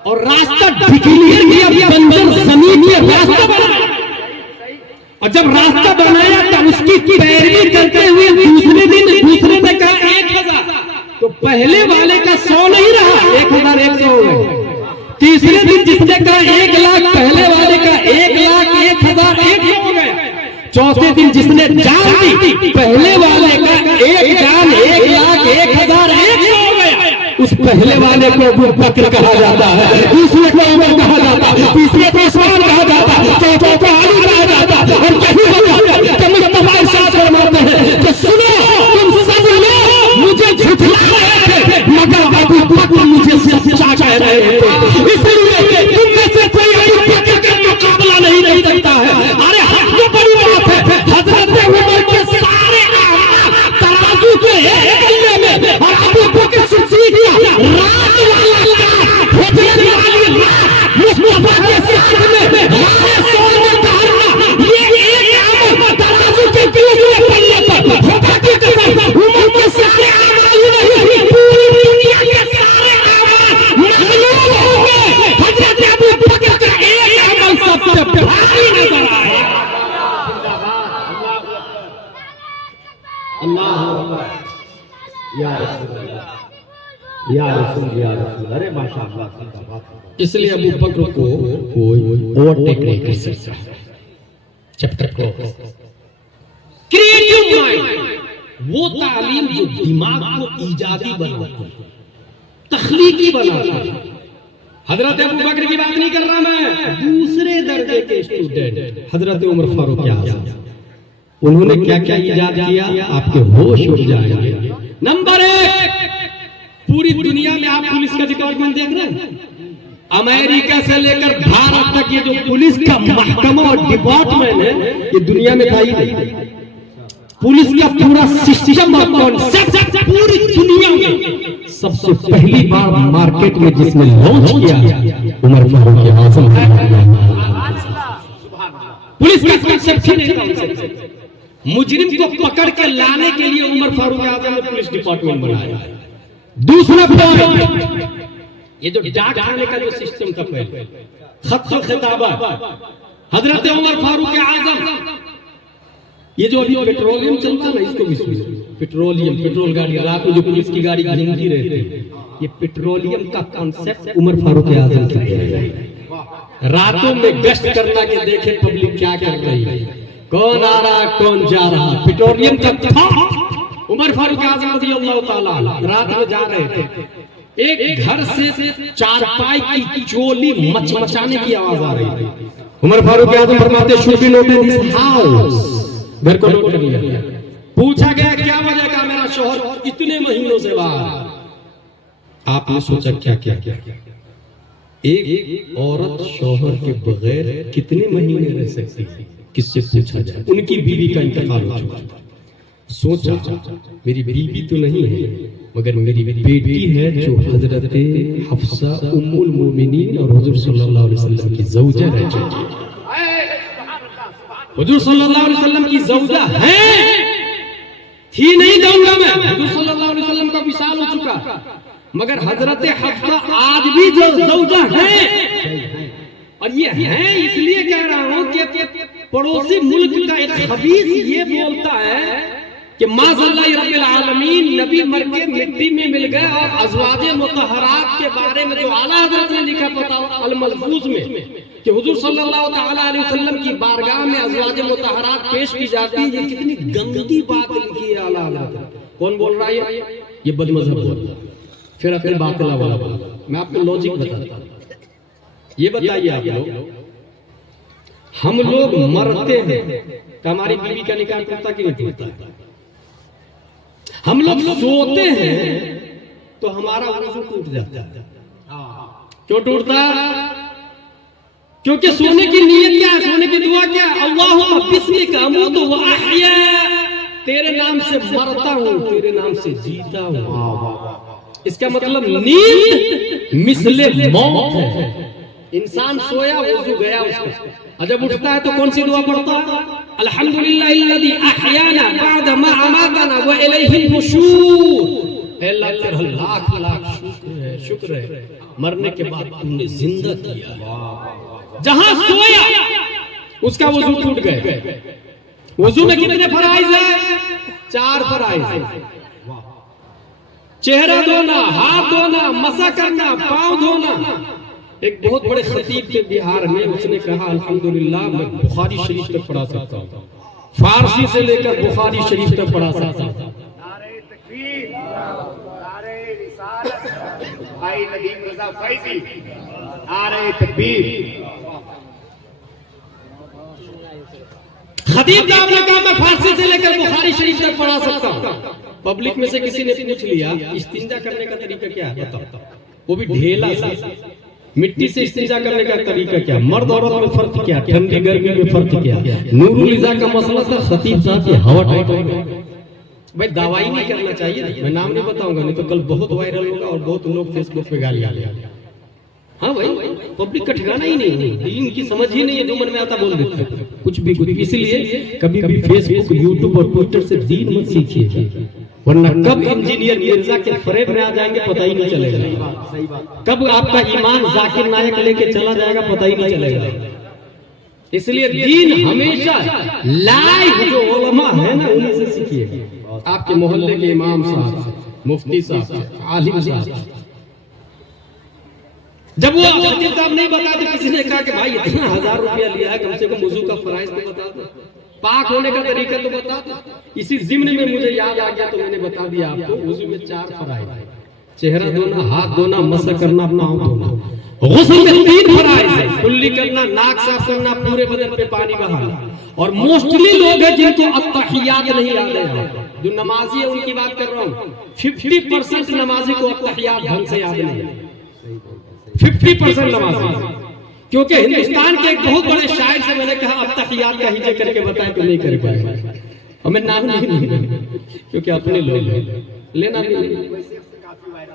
और रास्ता डिक्लेयर किया, बंजर जमीन में रास्ता बनाया। और जब रास्ता बनाया तब उसकी पैरवी करते हुए दूसरे दिन दूसरे ने कहा 1000, तो पहले वाले का 100 नहीं रहा, 1100 हो गए। तीसरे दिन जिसने कहा 1 लाख, पहले वाले का 1 लाख 1001 हो गया। चौथे दिन जिसने जान दी, पहले वाले का 1 जान 1 लाख 1001 हो गया। उस पहले वाले को अबू बकर कहा जाता है, दूसरे को उमर कहा जाता है, तीसरे को उस्मान कहा जाता है, चौथे को अली कहा जाता है। और यही वजह है कि मुस्तफा इरशाद फरमाते हैं कि सुनो तुम सब लोग मुझे झुठला रहे थे, मगर अबू बकर मुझे सच्चा कह रहे थे। इसलिए तुम में से कोई अबू बकर का मुकाबला नहीं कर सकता है। अरे ये बड़ी बात है, हजरत उमर के सारे तराजू के एक गले में और अबू बकर सिद्दीक रात वाला फजर वाली रात मुस्तफा के साथ में हमारे सोल में धारना, ये एक अमल तराजू के बीच में पड़ने पर खुदा की कसम उमर के सारे अमाल नहीं, पूरी दुनिया के सारे अमाल मखलूक होंगे। हजरत अबू बकर का एक अमल सबसे भारी नजर आए। या रसूल या रसूल। अरे माशाअल्लाह। इसलिए अबू बकर को कोई ओवरटेक नहीं कर सकता। Chapter close. क्रिएटिव माइंड वो तालीम जो दिमाग को इजादी बनाती है, तख्लीकी बनाती है। हजरत अबू बकर की बात नहीं कर रहा मैं, दूसरे दर्जे के स्टूडेंट हजरत उमर फारूक आज़म, उन्होंने क्या क्या इजाद किया आपके होश उड़ जाएंगे। नंबर 1, पूरी दुनिया में आप पुलिस का डिपार्टमेंट देख रहे हैं, अमेरिका से लेकर भारत तक ये जो पुलिस का महकमा और डिपार्टमेंट है ये दुनिया में था ही नहीं। पुलिस का पूरा सिस्टम और कॉन्सेप्ट पूरी दुनिया में सबसे पहली बार मार्केट में जिसने लॉन्च किया उमर फारूक आज़म। पुलिस का कॉन्सेप्ट ही नहीं था। मुजरिम को पकड़ के लाने के लिए उमर फारूक आज़म ने पुलिस डिपार्टमेंट बनाया। दूसरा पॉइंट, ये जो डाक खाने का जो सिस्टम था पहले, खत और खिताबा, हजरत उमर फारूक आज़म, ये जो अभी पेट्रोलियम चलता ना, इसको भी पेट्रोलियम, पेट्रोल गाड़ी, रात में जो पुलिस की गाड़ी घूमती रहती है, ये पेट्रोलियम का कॉन्सेप्ट उमर फारूक आज़म की है। रातों में गश्त करना के देखे पब्लिक क्या कर रही है, कौन आ रहा कौन जा रहा। पेट्रोलियम का था, उमर फारूक आज़म रज़ियल्लाहु ताला रात में जा रहे थे, एक घर से चारपाई की चोली मचमचाने की आवाज आ रही थी। उमर फारूक आज़म फरमाते should be noted this house, घर को नोट कर लिया। पूछा गया क्या वजह का मेरा शौहर इतने महीनों से बाहर। आपने सोचा क्या क्या क्या, एक औरत शौहर के बगैर कितने महीने रह सकती है, किससे पूछा जाए। उनकी बीवी का इंतकाल हो चुका था। सोचा मेरी बीवी तो नहीं है मगर मेरी बेटी है जो हजरत हफ्सा उम्मुल मोमिनीन और हुजूर सल्लल्लाहु अलैहि वसल्लम की ज़ौजा रह चुकी है। हुजूर सल्लल्लाहु अलैहि वसल्लम की ज़ौजा है, थी नहीं कहूंगा मैं, हुजूर सल्लल्लाहु अलैहि वसल्लम का विसाल हो चुका, मगर हजरत हफ्सा आज भी जो ज़ौजा है। और ये है इसलिए कह रहा हूं कि पड़ोसी मुल्क का एक खबीस ये बोलता है कि माज़अल्लाह रब्बिल आलमीन नबी मर के मिट्टी में मिल गए, और अज़वाजे मुतहहरात के बारे में जो आला हज़रत ने लिखा पता अल मलफूज में कि हुजूर सल्लल्लाहु तआला अलैहि वसल्लम की बारगाह में अज़वाजे मुतहहरात पेश की जाती है। ये कितनी गंदी बात लिखी है आला हज़रत। कौन बोल रहा है ये बदमज़हब बोला, फिर अपने बातिला वाला बोला। मैं आपको लॉजिक बताता हूं। ये बताइए आप लोग, हम लोग मरते हैं तो हमारी बीवी का निकाह टूटता कि नहीं टूटता? हम लोग सोते हैं तो हमारा वजू टूट जाता है। क्यों टूटता? क्योंकि सोने की नीयत क्या है, सोने की दुआ क्या है? अल्लाहुम्मा बिस्मिका अमूतु व अहया, तेरे नाम से मरता हूं, तेरे नाम से जीता हूं। इसका मतलब नींद मिसले मौत है। इंसान सोया, वजू गया उसका, और जब उठता है तो कौन सी दुआ पढ़ता है? अल्हम्दुलिल्लाहिल्लज़ी अहयाना बअद मा अमातना व इलैहिन नुशूर। ऐ अल्लाह तेरा लाख लाख शुक्र है, मरने के बाद तुमने जिंदा किया। जहां सोया उसका वजू टूट गए। वजू में कितने फराइज है? 4 फराइज है। चेहरा धोना, हाथ धोना, मसा करना, पांव धोना। एक बहुत बड़े खतीब थे बिहार में, उसने कहा अल्हम्दुलिल्लाह मैं बुखारी शरीफ तक पढ़ा सकता हूँ, फारसी से लेकर बुखारी शरीफ तक पढ़ा सकता हूँ। नारे तकबीर, नारे रिसालत, भाई नदीम रजा फैजी, नारे तकबीर। खतीब साहब ने कहा मैं फारसी से लेकर बुखारी शरीफ तक पढ़ा सकता हूँ। पब्लिक में से किसी ने पूछ लिया इस्तिंजा करने का तरीका क्या है, बताओ। वो भी ढेला से, मिट्टी से इस्तिंजा करने का तरीका क्या, मर्द औरत में फर्क क्या, ठंडी गर्मी में फर्क क्या? नूरुल इज़ा का मसला था, खतीब साहब की हवा टाइट हो गई। भाई दवाई नहीं करना चाहिए, मैं नाम नहीं बताऊंगा, नहीं तो कल बहुत वायरल होगा और बहुत लोग फेसबुक पे गालियां लेंगे। हाँ भाई, पब्लिक का ठिकाना ही नहीं है, दीन की समझ ही नहीं है, जो मन में आता बोल देते हैं कुछ भी कुछ। इसलिए कभी कभी फेसबुक, यूट्यूब और ट्विटर से दीन मत सीखिए, वरना कब इंजीनियर मिर्जा के फरेब में आ जाएंगे पता ही नहीं चलेगा। कब आपका ईमान जाकिर नायक लेके चला जाएगा पता ही नहीं चलेगा। इसलिए दीन हमेशा लाइव जो उलमा है ना उन्हीं से सीखिए, आपके मोहल्ले के इमाम साहब, मुफ्ती साहब, आलिम साहब। जब वो खतीब साहब नहीं बताते, किसी ने कहा कि भाई इतना 1000 रुपया लिया है, कम से कम वजू का फराइज तो बता दो, पाक होने का तरीका तो बता दो। इसी जिम्न में मुझे याद आ गया तो मैंने बता दिया आपको। वजू में 4 फराइज, चेहरा धोना, हाथ धोना, मसा करना, पांव धोना। गुस्ल में 3 फराइज है, कुल्ली करना, नाक साफ करना, पूरे बदन पे पानी बहाना। और मोस्टली लोग हैं जिनको अत्तहियात नहीं याद है, जो नमाजी है उनकी बात कर रहा हूँ। 50% नमाजी को अत्तहियात ढंग से याद नहीं है, 50% नमाजी। क्योंकि हिंदुस्तान के एक बहुत बड़े शायर से मैंने कहा अत्तहियात का हिजे करके बताए तो नहीं कर पाए, और मैं नाम नहीं लूंगा क्योंकि अपने लोग लेना नहीं,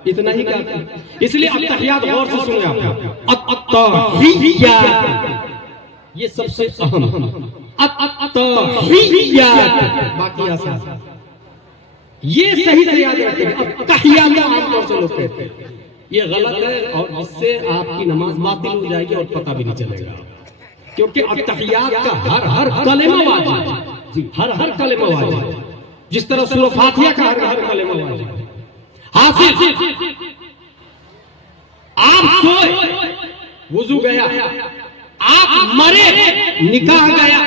इतना ही काफी। इसलिए अत्तहियात गौर से सुने आप, अत्तहियात ये सबसे अहम, अत्तहियात बाकी आसान, ये सही से याद रखेंगे। अत्तहियात आमतौर से लोग कहते हैं, ये गलत है और इससे आपकी नमाज बातिल हो जाएगी और पता भी नहीं चलेगा। क्योंकि अत्तहियात का हर कलेमा वाजिब, हर कलेमा वाजिब, जिस तरह सूरह फातिहा का हर कलेमा वाजिब। हासिल आप सोए, वुजू गया, आप मरे, निकाह गया,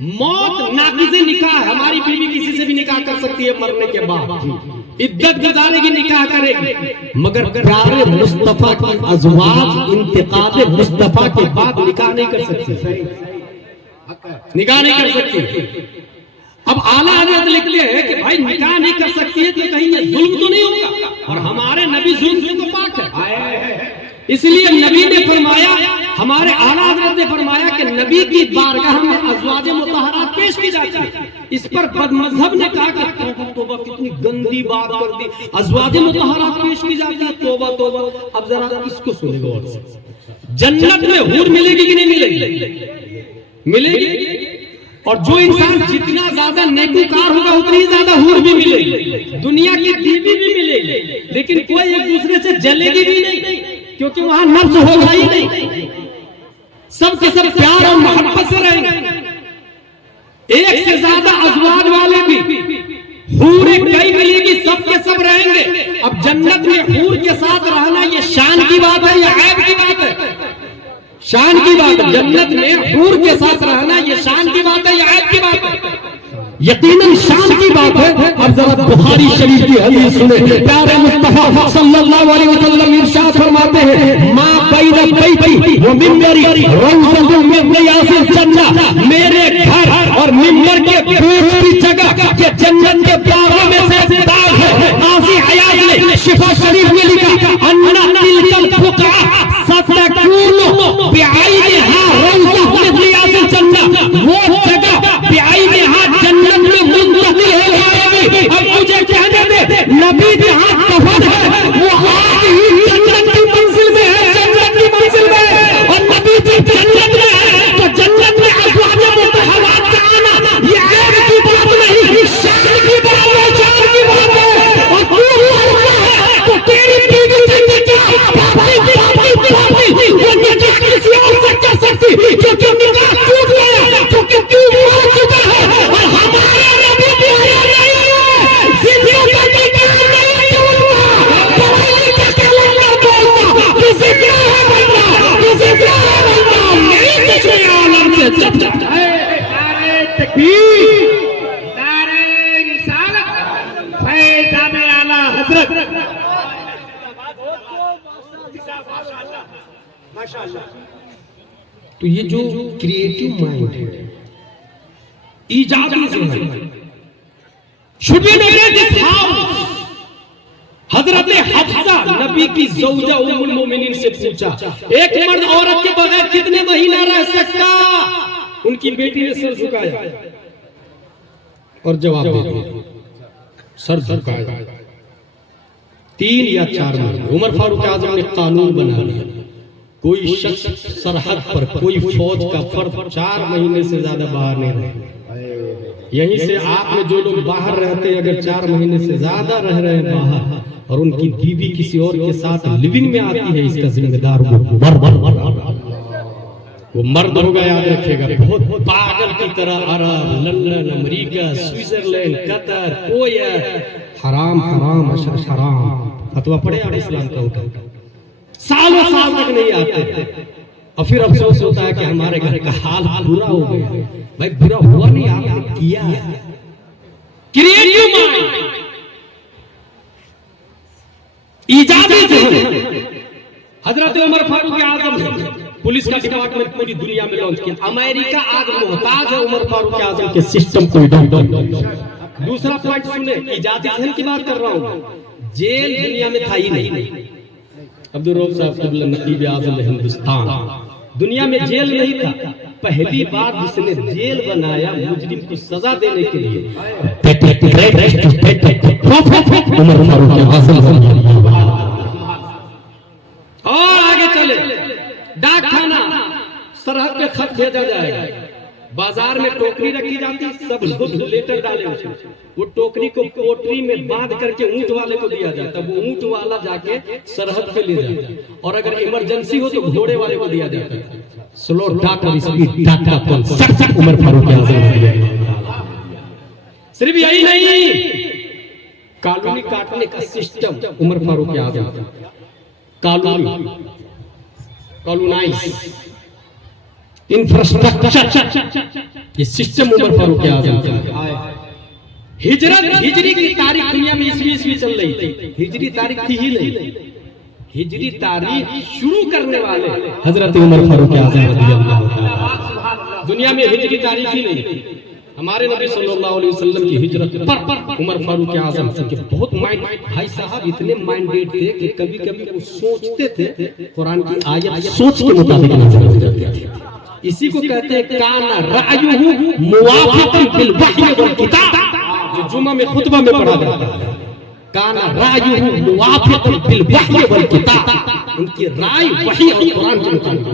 मौत नाकिज़े निकाह। हमारी बीवी किसी से भी निकाह कर सकती है मरने के बाद, इद्दत गुजारेगी, निकाह करेगी, मगर प्यारे मुस्तफा की अज़वाज इंतिकाल मुस्तफा के बाद निकाह नहीं कर सकती, निकाह नहीं कर सकती। अब आला हज़रत लिखते हैं कि भाई निकाह नहीं कर सकती है तो कहीं ये जुल्म तो नहीं होगा, और हमारे नबी जुल्म से तो पाक है। इसलिए नबी ने फरमाया, हमारे आला हज़रत ने फरमाया कि नबी की बारगाह में अज़वाज मुतहरात पेश की जाती है। इस पर बदमज़हब ने कहा कि तौबा तौबा, कितनी गंदी बात कर दी, अज़वाज मुतहरात पेश की जाती है, तौबा तौबा। अब जरा इसको सुने गौर से, जन्नत में हूर मिलेगी कि नहीं मिलेगी? मिलेगी। और जो इंसान जितना ज्यादा नेकूकार होगा उतनी ज्यादा हूर भी मिलेगी, दुनिया की बीवी भी मिलेगी, लेकिन कोई एक दूसरे से जलेगी भी नहीं, क्योंकि वहां नफ्स होगा ही नहीं। सब के सब प्यार और मोहब्बत से रहेंगे। एक से ज्यादा अज़वाज वाले भी, हूरें कई मिलेगी, सब के सब रहेंगे। अब जन्नत में हूर के साथ रहना ये शान की बात है या ऐब की बात है? शान की बात है। जन्नत में हूर के साथ रहना ये शान की बात है या ऐब की बात है? यकीनन शान की बात है। अब जरा बुखारी शरीफ की हदीस सुने। प्यारे मुस्तफा सल्लल्लाहु अलैहि वसल्लम इरशाद फरमाते हैं, मा बैना बैती व मिंबरी रौज़तुम मिन रियासिल जन्नह, मेरे घर और मिंबर के बीच की जगह ये जन्नत के बागों में से एक बाग है। काजी हयात ने शिफा शरीफ में लिखा, अन्ना तिलकल फुका सतकूनु बिआइनिहा रौज़तुम मिन रियासिल जन्नह, वो जगह बिआइनिहा जन्नत में मुंतकिल हो जाएगी। अब मुझे कहने दे, नबी जहां कफन है वो आज ही जन्नत की मंजिल में है, जन्नत की मंजिल में। और नबी जब जन्नत में है तो जन्नत में अज़वाज मुतहहरात का आना ये ऐब की बात नहीं, शान की बात है, शान की बात है। और तू लड़का है तो तेरी बीवी से निकाह पापी वो निकाह किसी और से कर सकती, क्योंकि निकाह टूट गया, क्योंकि तू मर चुका है। और हमारे नबी प्यारे नहीं है, जिंदा का निकाह नहीं टूटता, पढ़ाई का कलमा बोलता, किसी क्या है बंदा, किसी क्या है बंदा, नहीं किसी आलम से जब नारे तकबीर, नारे रिसालत, फैज़ान आला हज़रत। तो ये जो क्रिएटिव माइंड है, इजादी ज़हन, should be made this house. हजरत हफ्सा नबी की ज़ौजा उम्मुल मोमिनीन से पूछा, एक मर्द औरत के बगैर कितने महीना रह सकता? उनकी बेटी ने सर झुकाया और जवाब दे दिया, सर झुकाया 3 या 4 महीने। उमर फारूक आजम ने कानून बना लिया, कोई शख्स सरहद पर कोई फौज का फर्द 4 महीने से ज्यादा बाहर नहीं रहे। यहीं से आपने जो लोग बाहर रहते हैं, अगर 4 महीने से ज्यादा रह रहे हैं बाहर और उनकी बीवी किसी और के साथ लिविंग में आती है, इसका जिम्मेदार वो मर्द होगा, याद रखिएगा। बहुत पागल की तरह अरब, लंदन, अमेरिका, स्विट्जरलैंड, कतर, कोयत, हराम हराम अशर हराम फतवा पड़े आप इस्लाम का उठा, सालों साल तक नहीं आते। और फिर अफसोस होता है कि हमारे घर का हाल बुरा हो गया। भाई बुरा हुआ नहीं, आपने किया है। क्रिएटिव माइंड, इजादी ज़हन। हजरत उमर फारूक आजम ने पुलिस का डिपार्टमेंट पूरी दुनिया में लॉन्च किया। अमेरिका आज मोहताज है उमर फारूक आजम के सिस्टम को। दूसरा पॉइंट सुने, इजादी ज़हन की बात कर रहा हूं। जेल दुनिया में था ही नहीं। अब्दुल रऊफ साहब नकीब आज़म हिंदुस्तान, दुनिया में जेल नहीं था। पहली बार जिसने जेल बनाया मुजरिम को सजा देने के लिए, उमर फारूक आज़म। और आगे चले, डाक खाना, सरहद पे खत भेजा जाएगा, बाजार में टोकरी रखी जाती, सब लोग लेटर डाले उसमें, वो टोकरी को पोटरी में बांध करके ऊंट वाले को दिया जाता, वो ऊंट वाला जाके सरहद पे ले जाता, और अगर इमरजेंसी हो तो घोड़े वाले को दिया जाता। स्लो डाक और स्पीड डाक का कॉन्सेप्ट उमर फारूक आज़म ने दिया। सिर्फ यही नहीं, कॉलोनी काटने का सिस्टम उमर फारूक आज़म, कॉलोनी कॉलोनाइज इंफ्रास्ट्रक्चर, ये सिस्टम उमर फारूक आज़म का। हिजरत, हिजरी की तारीख दुनिया में ईस्वी चल रही थी, हिजरी तारीख थी ही नहीं। हिजरी तारीख शुरू करने वाले हजरत उमर फारूक आज़म रज़ियल्लाहु ताला। दुनिया में हिजरी तारीख ही नहीं। हमारे नबी सल्लल्लाहु अलैहि वसल्लम की हिजरत पर उमर फारूक आज़म के बहुत माइंड, भाई साहब इतने माइंडेड थे कि कभी कभी वो सोचते थे कुरान की आयत सोच के मुताबिक नजर हो जाती थी। इसी को कहते हैं काना रायुहु मुवाफिकन बिल वही वल किताब, जो जुमा में खुतबा में पढ़ा जाता है। काना रायुहु मुवाफिकन बिल वही वल किताब, उनकी राय वही और कुरान के मुताबिक।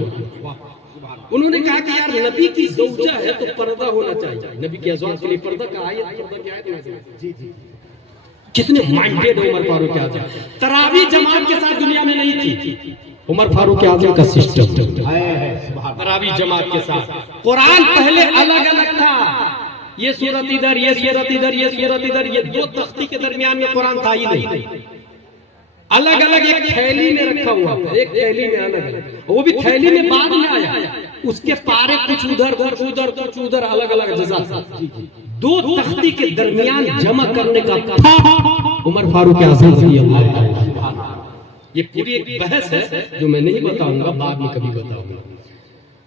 उन्होंने कहा कि यार नबी की ज़ौजा है तो पर्दा होना चाहिए, नबी की अज़वाज के लिए पर्दा का आयत, पर्दा की आयत। जी जी, कितने माइंडेड उमर फारूक आज़म। तरावी जमात के साथ दुनिया में नहीं थी उमर फारूक आज़म का सिस्टम। तरावी जमात के साथ कुरान पहले अलग अलग था, ये सूरत इधर, ये सूरत इधर, ये सूरत इधर, ये 2 तख्ती के दरमियान में कुरान था ही नहीं। अलग अलग एक थैली में रखा हुआ था, एक थैली में अलग अलग, वो भी थैली में बाद में आया, उसके पारे कुछ उधर कुछ उधर कुछ उधर, अलग अलग जजा था। दो तख्ती के दरमियान जमा करने का था उमर फारूक आजम रज़ियल्लाहु ताला। ये पूरी एक बहस है जो मैं नहीं बताऊंगा, बाद में कभी बताऊंगा।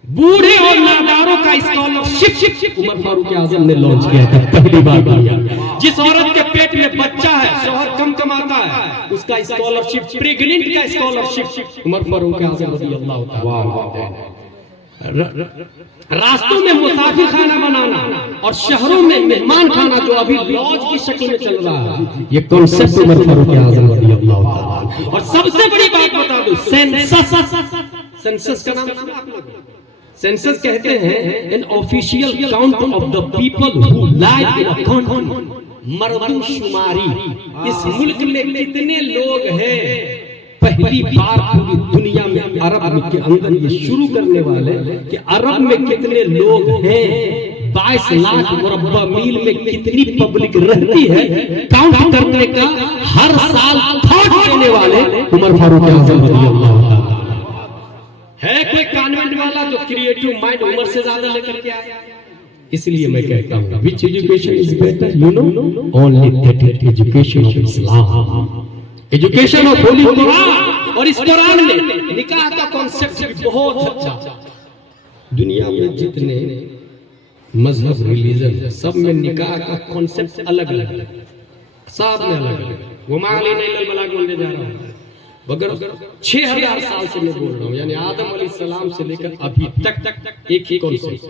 बूढ़े और नादारों का स्कॉलरशिप उमर फारूक आजम ने लॉन्च किया था पहली बार दुनिया में। जिस औरत के पेट में बच्चा है, शौहर कम कमाता है, उसका स्कॉलरशिप, प्रेग्नेंट का स्कॉलरशिप उमर फारूक आजम रज़ियल्लाहु ताला। रास्तों में मुसाफिर खाना बनाना और शहरों में मेहमान खाना जो अभी लॉज की शक्ल में चल रहा है, ये कॉन्सेप्ट उमर फारूक आजम रज़ियल्लाहु ताला। और सबसे बड़ी बात बता दूं, सेंसस का नाम सुना आप लोग? सेंसस कहते हैं an official count of the people who live in a country, मर्दमशुमारी। इस मुल्क में कितने लोग हैं, पहली बार पूरी दुनिया में अरब के अंदर ये शुरू करने वाले कि अरब में कितने लोग हैं, 22 लाख मुरब्बा मील में कितनी पब्लिक रहती है, काउंट करने का हर साल थॉट देने वाले उमर फारूक आजम रज़ियल्लाहु ताला। है कोई कॉन्वेंट वाला जो क्रिएटिव माइंड उमर से ज्यादा लेकर के आया? इसलिए मैं कहता हूँ, which education is better, you know, only that education of Islam, education of holy Quran. और इस कुरान में निकाह का कॉन्सेप्ट भी बहुत अच्छा। दुनिया में जितने मजहब रिलीजन है, सब में निकाह का कॉन्सेप्ट अलग अलग है, सब में अलग अलग। वो मांगली नहीं बलाग बोलने जा रहा हूँ, मगर 6000 साल से मैं बोल रहा हूँ, यानी आदम अलैहिस्सलाम से लेकर अभी तक एक ही कॉन्सेप्ट,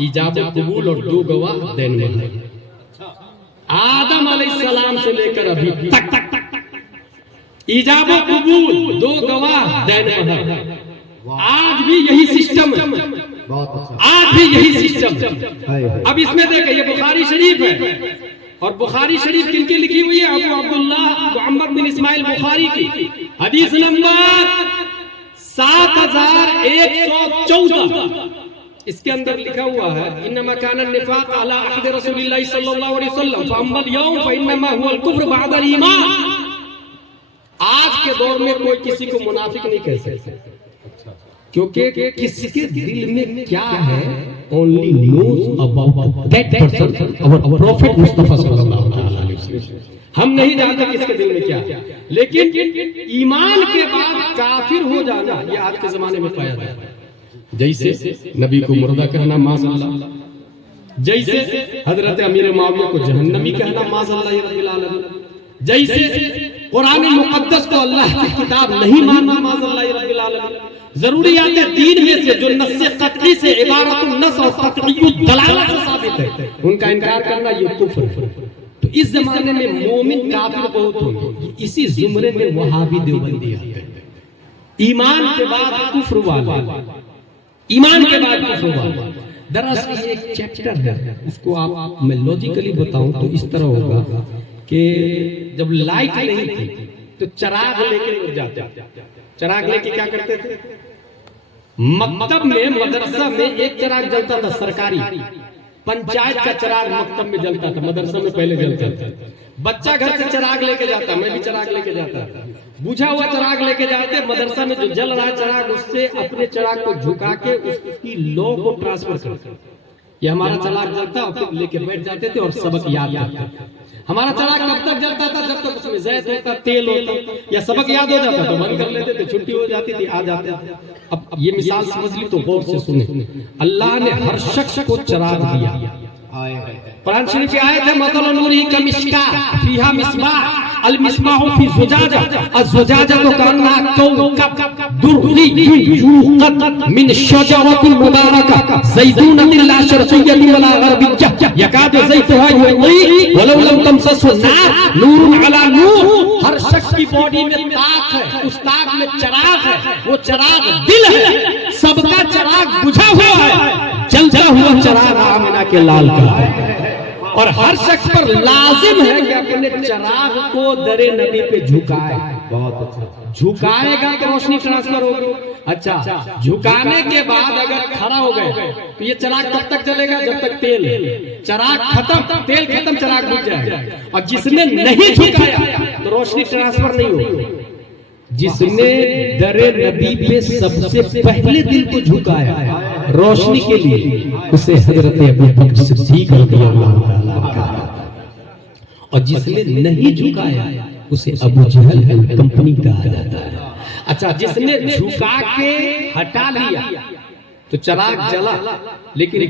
ईजाब कबूल और 2 गवाह देन महर। आदम अलैहिस्सलाम से लेकर अभी तक ईजाब कबूल, 2 गवाह देन महर। आज भी यही सिस्टम है, आज भी यही सिस्टम। अब इसमें देखें, ये बुखारी शरीफ है, और बुखारी शरीफ किनकी लिखी हुई है? अबू अब्दुल्लाह मुहम्मद बिन इस्माइल बुखारी की। हदीस नंबर 7114, इसके अंदर लिखा हुआ है, इन्नमा कान निफाक अला अहद रसूलिल्लाह सल्लल्लाहु अलैहि वसल्लम फअम्मल यौम फइन्नमा हुवल कुफ्र बअदल ईमान। आज के दौर में कोई किसी को मुनाफिक नहीं कह सकता, क्योंकि किसके दिल में क्या है only knows about that person, our prophet Mustafa सल्लल्लाहु अलैहि वसल्लम। हम नहीं जानते किसके दिल में क्या है, लेकिन ईमान के बाद काफिर हो जाना ये आज के जमाने में पाया जाता है। जैसे नबी को मुर्दा कहना माज़अल्लाह, जैसे हजरत अमीर मुआविया को जहन्नमी कहना माज़अल्लाह या रब्बिल आलमीन, जैसे कुरान मुकद्दस को अल्लाह की किताब नहीं मानना माज़अल्लाह या रब्बिल आलमीन। जरूरियात दीन में से जो नस्से कतई से इबारतुन नस और कतईयु दलालत से साबित है, उनका इनकार करना ये कुफ्र है। तो इस जमाने में मोमिन काफिर बहुत होंगे, इसी जुमरे में वहाबी देवबंदी आते हैं। ईमान के बाद कुफ्र वाला, ईमान के बाद कुफ्र वाला। दरअसल ये एक चैप्टर है, उसको आप मैं लॉजिकली बताऊं तो इस तरह होगा कि जब लाइट नहीं थी तो चिराग लेके लोग जाते, चिराग लेके क्या करते थे? मकतब में, मदरसा में एक चिराग जलता था सरकारी, पंचायत का चिराग मकतब में जलता था, मदरसा में पहले जलता था। बच्चा घर से चिराग लेके जाता, मैं भी चिराग लेके जाता, बुझा हुआ चिराग लेके जाते, मदरसा में जो जल रहा है चिराग, उससे अपने चिराग को झुका के उसकी लौ को ट्रांसफर करते, ये हमारा चिराग जलता और फिर लेके बैठ जाते थे और सबक याद आता। हमारा चिराग कब तक जलता था? जब तक उसमें जैत होता, तेल होता, या सबक याद हो जाता तो बंद कर लेते थे, छुट्टी हो जाती थी, आ जाते थे। अब ये मिसाल समझ ली तो गौर से सुने। अल्लाह ने हर शख्स को चिराग दिया। कुरान शरीफ की आयत है, मसलुन नूरिही कमिश्काह फीहा मिस्बाह अल मिस्बाहु फी ज़ुजाजा अज़-ज़ुजाजतु कअन्नहा कौकब दुर्री यूक़द मिन शजरतिन मुबारका ज़ैतूनतिन ला शर्क़िय्यतिन वला ग़रबिय्या यकादु ज़ैतुहा युज़ीअ वलौ लम तमससहु नार नूरुन अला नूर। हर शख्स की बॉडी में ताक है, उस ताक में चिराग है, वो चिराग दिल है। सबका चिराग बुझा हुआ है, जलता हुआ चिराग आमिना के लाल का है। और हर शख्स पर लाजिम है कि अपने चिराग को दरे नबी पे झुकाए। बहुत अच्छा, झुकाएगा तो रोशनी ट्रांसफर होगी। अच्छा, झुकाने के बाद अगर खड़ा हो गए तो ये चिराग कब तक चलेगा? जब तक तेल, चिराग खत्म, तेल खत्म, चिराग बुझ जाएगा। और जिसने नहीं झुकाया तो रोशनी ट्रांसफर नहीं होगी। जिसने दरे नबी पे सबसे पहले दिल को झुकाया रोशनी के लिए उसे हजरत अबू बकर सिद्दीक रज़ियल्लाहु ताला अन्हु कहा, और जिसने नहीं झुकाया उसे अबू जहल कंपनी कहा जाता है। अच्छा, जिसने झुका के हटा लिया तो चिराग जला लेकिन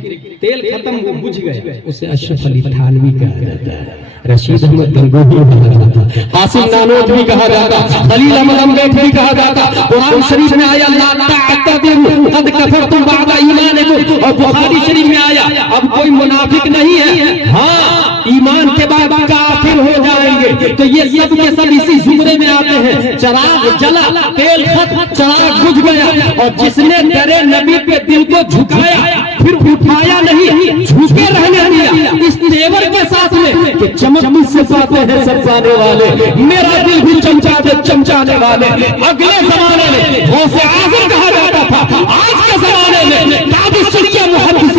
तेल खत्म, वो बुझ गया, उसे अशरफ अली थानवी कहा जाता है, रशीद अहमद गंगोही कहा जाता है, कासिम नानोद भी कहा जाता, खलील अहमद अम्बेड भी कहा जाता। कुरान शरीफ में आया ला तअतदिरु कद कफरतुम बअद ईमानिकुम, और बुखारी शरीफ में आया अब कोई मुनाफिक नहीं है, हाँ ईमान के बाद काफिर हो जाएंगे। तो ये सब के सब इसी जुमरे में आते हैं। चिराग जला, तेल खत्म, चिराग बुझ गया, और जिसने डरे नबी पे दिल को झुकाया फिर उठाया नहीं, झुके रहने दिया इस तेवर के साथ में कि चमक मुझसे पाते हैं सब पाने वाले, मेरा दिल भी चमचा दे चमचाने वाले। अगले जमाने में गौसे आज़म कहा जाता था, आज के जमाने में कादिशरिया मुहद्दिस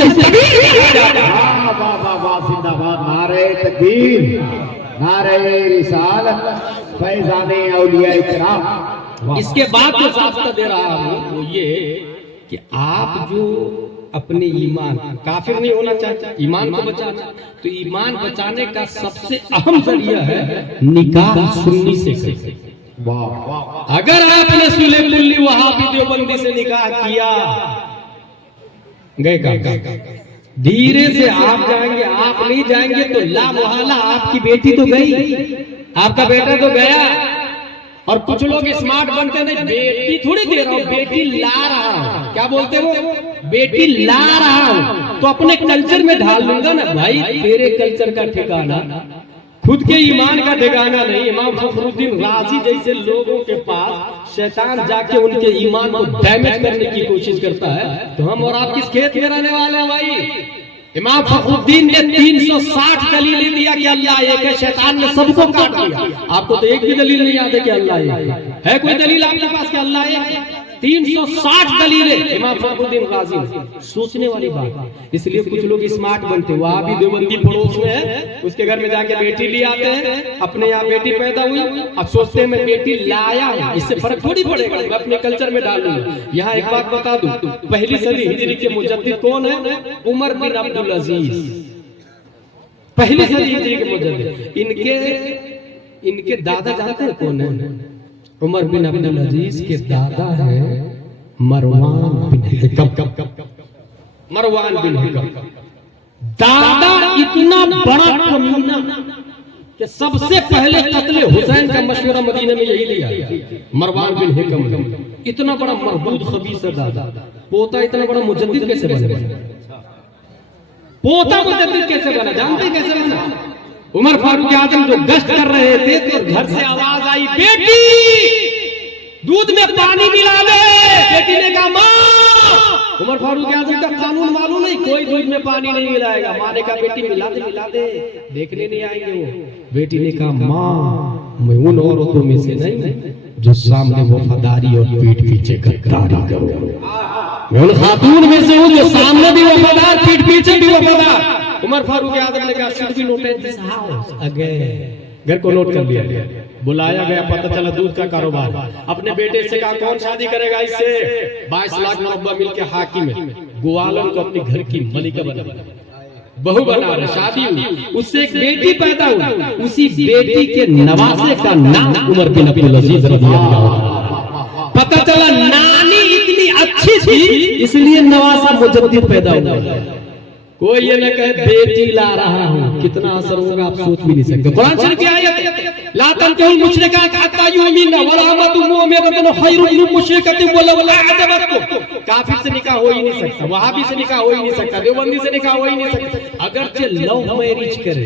जिंदाबाद, नारे तकबीर, नारे रिसालत, फैज़ाने औलिया इकराम। इसके बाद जो ज़ाब्ता दे रहा हूँ वो ये कि आप जो अपने ईमान, काफिर नहीं होना चाहते, ईमान को बचाना, तो ईमान बचाने का सबसे अहम जरिया है निकाह सुन्नी से करें। अगर आपने सुले कुल्ली वहाबी देवबंदी से निकाह किया, गए का धीरे से आप जाएंगे, आप नहीं जाएंगे तो ला मुहाला आपकी बेटी तो गई, आपका बेटा तो गया। और कुछ लोग स्मार्ट बनते नहीं, बेटी थोड़ी दे रहा हूं, बेटी ला रहा हूं, क्या बोलते हो, बेटी ला रहा हूं, तो अपने कल्चर में ढाल लूंगा ना। भाई तेरे कल्चर का ठिकाना खुद के ईमान का ठिकाना नहीं। इमाम फखरुद्दीन राजी जैसे लोगों के पास शैतान जाके उनके ईमान को डैमेज करने की कोशिश करता है, तो हम और आप किस खेत में रहने वाले हैं भाई। इमाम फखरुद्दीन ने 360 दलीलें दिया कि अल्लाह एक है, शैतान ने सबको काट दिया। आपको तो एक भी दलील नहीं याद है कि अल्लाह एक है? कोई दलील आपके पास कि अल्लाह एक है? 360 दलीलें इमाम फखरुद्दीन राजी। सोचने वाली बात। इसलिए कुछ लोग स्मार्ट बनते, वहां भी देवबंदी पड़ोस में है, उसके घर में जाके बेटी ले आते हैं, अपने यहाँ बेटी पैदा हुई, अब सोचते हैं मैं बेटी लाया हूं, इससे फर्क थोड़ी पड़ेगा, मैं अपने कल्चर में डाल दूंगा। यहाँ एक बात बता दूं, पहली सदी हिजरी के मुजद्दिद कौन है? उमर बिन अब्दुल अजीज, पहली सदी हिजरी के मुजद्दिद। इनके दादा जानते हैं कौन है? उमर बिन अब्दुल अजीज के दादा हैं मरवान बिन हिकम। मरवान बिन हिकम दादा इतना बड़ा कमीना कि सबसे पहले कत्ले हुसैन का मशवरा मदीना में यही लिया। मरवान बिन हिकम इतना बड़ा मरबूद खबीस है दादा। पोता इतना बड़ा मुजद्दिद कैसे बना? पोता मुजद्दिद कैसे बना? जानते कैसे बना? उमर फारूक आजम जो गश्त कर रहे थे तो घर से आवाज आई, बेटी दूध में पानी मिला ले। बेटी ने कहा माँ। उमर फारूक आजम का कानून मालूम नहीं, कोई दूध में पानी नहीं मिलाएगा। माँ ने कहा बेटी मिला दे, देखने नहीं आएंगे वो। बेटी ने कहा माँ मैं उन औरतों में से नहीं जो सामने वफादारी और पीठ पीछे गद्दारी करो, मैं उन खातून में से हूँ जो सामने भी वफादार पीठ पीछे भी वफादार। उमर फारूक आजम ने कहा should be noted this house again. घर को नोट कर लिया गया, बुलाया गया, पता चला दूध का कारोबार। अपने बेटे से कहा कौन शादी करेगा इससे? 22 लाख मुरब्बा मिल के हाकिम है, ग्वालन को अपने घर की मलिका बना, बहू बना रहे, शादी हुई, उससे एक बेटी पैदा हुई। उसी बेटी के नवासे का नाम उमर बिन अब्दुल अजीज रज़ियल्लाहु अन्हु। पता चला नानी इतनी अच्छी थी इसलिए नवासा मुजद्दिद पैदा हुआ। कोई ये न कहे बेटी ला रहा हूँ, कितना असर होगा आप सोच भी नहीं सकते। कुरान शरीफ की आयत ला तनकिहुल मुशरिकात हत्ता युमिना वला अमतुन मुमिनतुन खैरुन मिन मुशरिकतिन वला अजबतकुम। काफिर से निकाह हो ही नहीं सकता, वहाबी से निकाह हो ही नहीं सकता, देवबंदी से निकाह हो ही नहीं सकता। अगरचे लव मैरिज करे,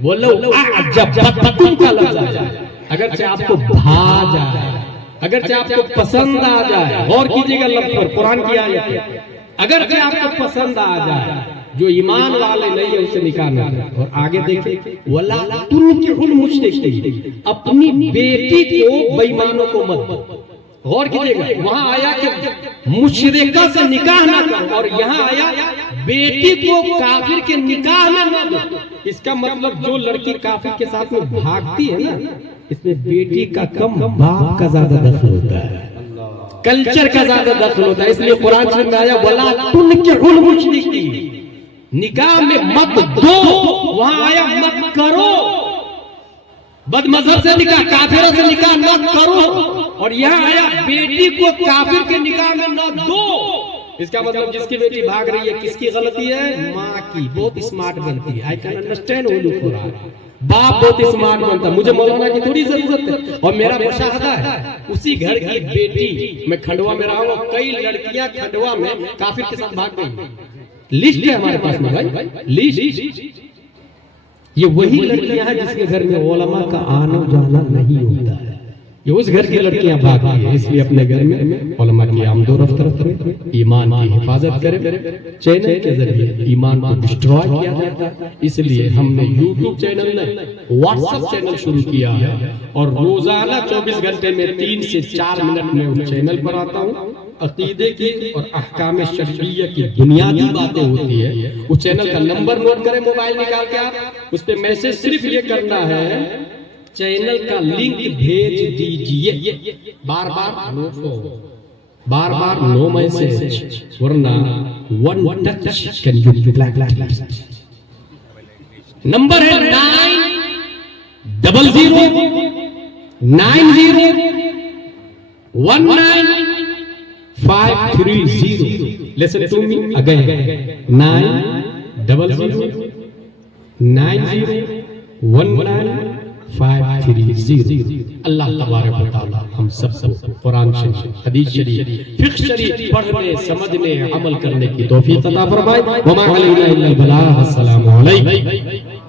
वो लव अजबतकुम का लफ्ज आ जाए, अगरचे आपको भा जाए, अगरचे आपको पसंद आ जाए, गौर कीजिएगा लफ्ज पर, कुरान की आयत, अगरचे आपको पसंद आ जाए, जो ईमान वाले नहीं है उसे निकाह ना करें। और आगे देखिए वला तुनकिहुल मुशरिकीन, अपनी बेटी को बेईमानों को मत। गौर कीजिएगा, वहां आया कि मुशरिका से निकाह ना करो, और यहाँ आया बेटी को काफिर के निकाह में ना दो। इसका मतलब जो लड़की काफिर के साथ में भागती है ना, इसमें बेटी का कम बाप का ज्यादा दखल होता है। कल्चर का ज्यादा दखल होता है, इसलिए कुरान शरीफ में आया वला तुनकिहुल मुशरिकीन, निकाह में मत दो, वहां आया मत करो। बदमजहब से निकाह, काफिर से निकाह मत करो, और यहाँ आया बेटी को काफिर के निकाह में न दो। इसका मतलब जिसकी बेटी भाग रही है किसकी गलती है? माँ की। बहुत स्मार्ट बनती है। I can understand Urdu Quran. बाप बहुत स्मार्ट बनता, मुझे मौलाना की थोड़ी जरूरत है। और मेरा मुशाहदा है, उसी घर की बेटी, मैं खंडवा में रहा हूँ, कई लड़कियां खंडवा में काफिर के साथ भाग गई। लिस्ट है हमारे पास में भाई, लिस्ट। ये वही लड़कियां हैं जिसके घर में उलमा का आना जाना नहीं होता है, ये उस घर की लड़कियां भाग गई है। इसलिए अपने घर में उलमा की आमदोरफ्त करें, ईमान की हिफाजत करें। चैनल के जरिए ईमान को डिस्ट्रॉय किया जाता है, इसलिए हमने यूट्यूब चैनल नहीं व्हाट्सएप चैनल शुरू किया है, और रोजाना 24 घंटे में 3 से 4 मिनट में उस चैनल पर आता हूँ। अकीदे की और अहकाम शरइय्या की बुनियादी बातें होती है। उस चैनल का नंबर नोट करें मोबाइल निकाल के, आप उस पर मैसेज सिर्फ ये करना है, चैनल का लिंक भेज दीजिए। बार बार नो मैसेज, वरना one touch can you black. Number है 900-19-530। Listen to me again, 900-19-530। अल्लाह तबारक व तआला हम सबको कुरान शरीफ, हदीस शरीफ, फिक्र शरीफ पढ़ने, समझने, अमल करने की तौफीक अता फरमाए। वमा अलैना इल्लल बलाग। अस्सलामु अलैकुम।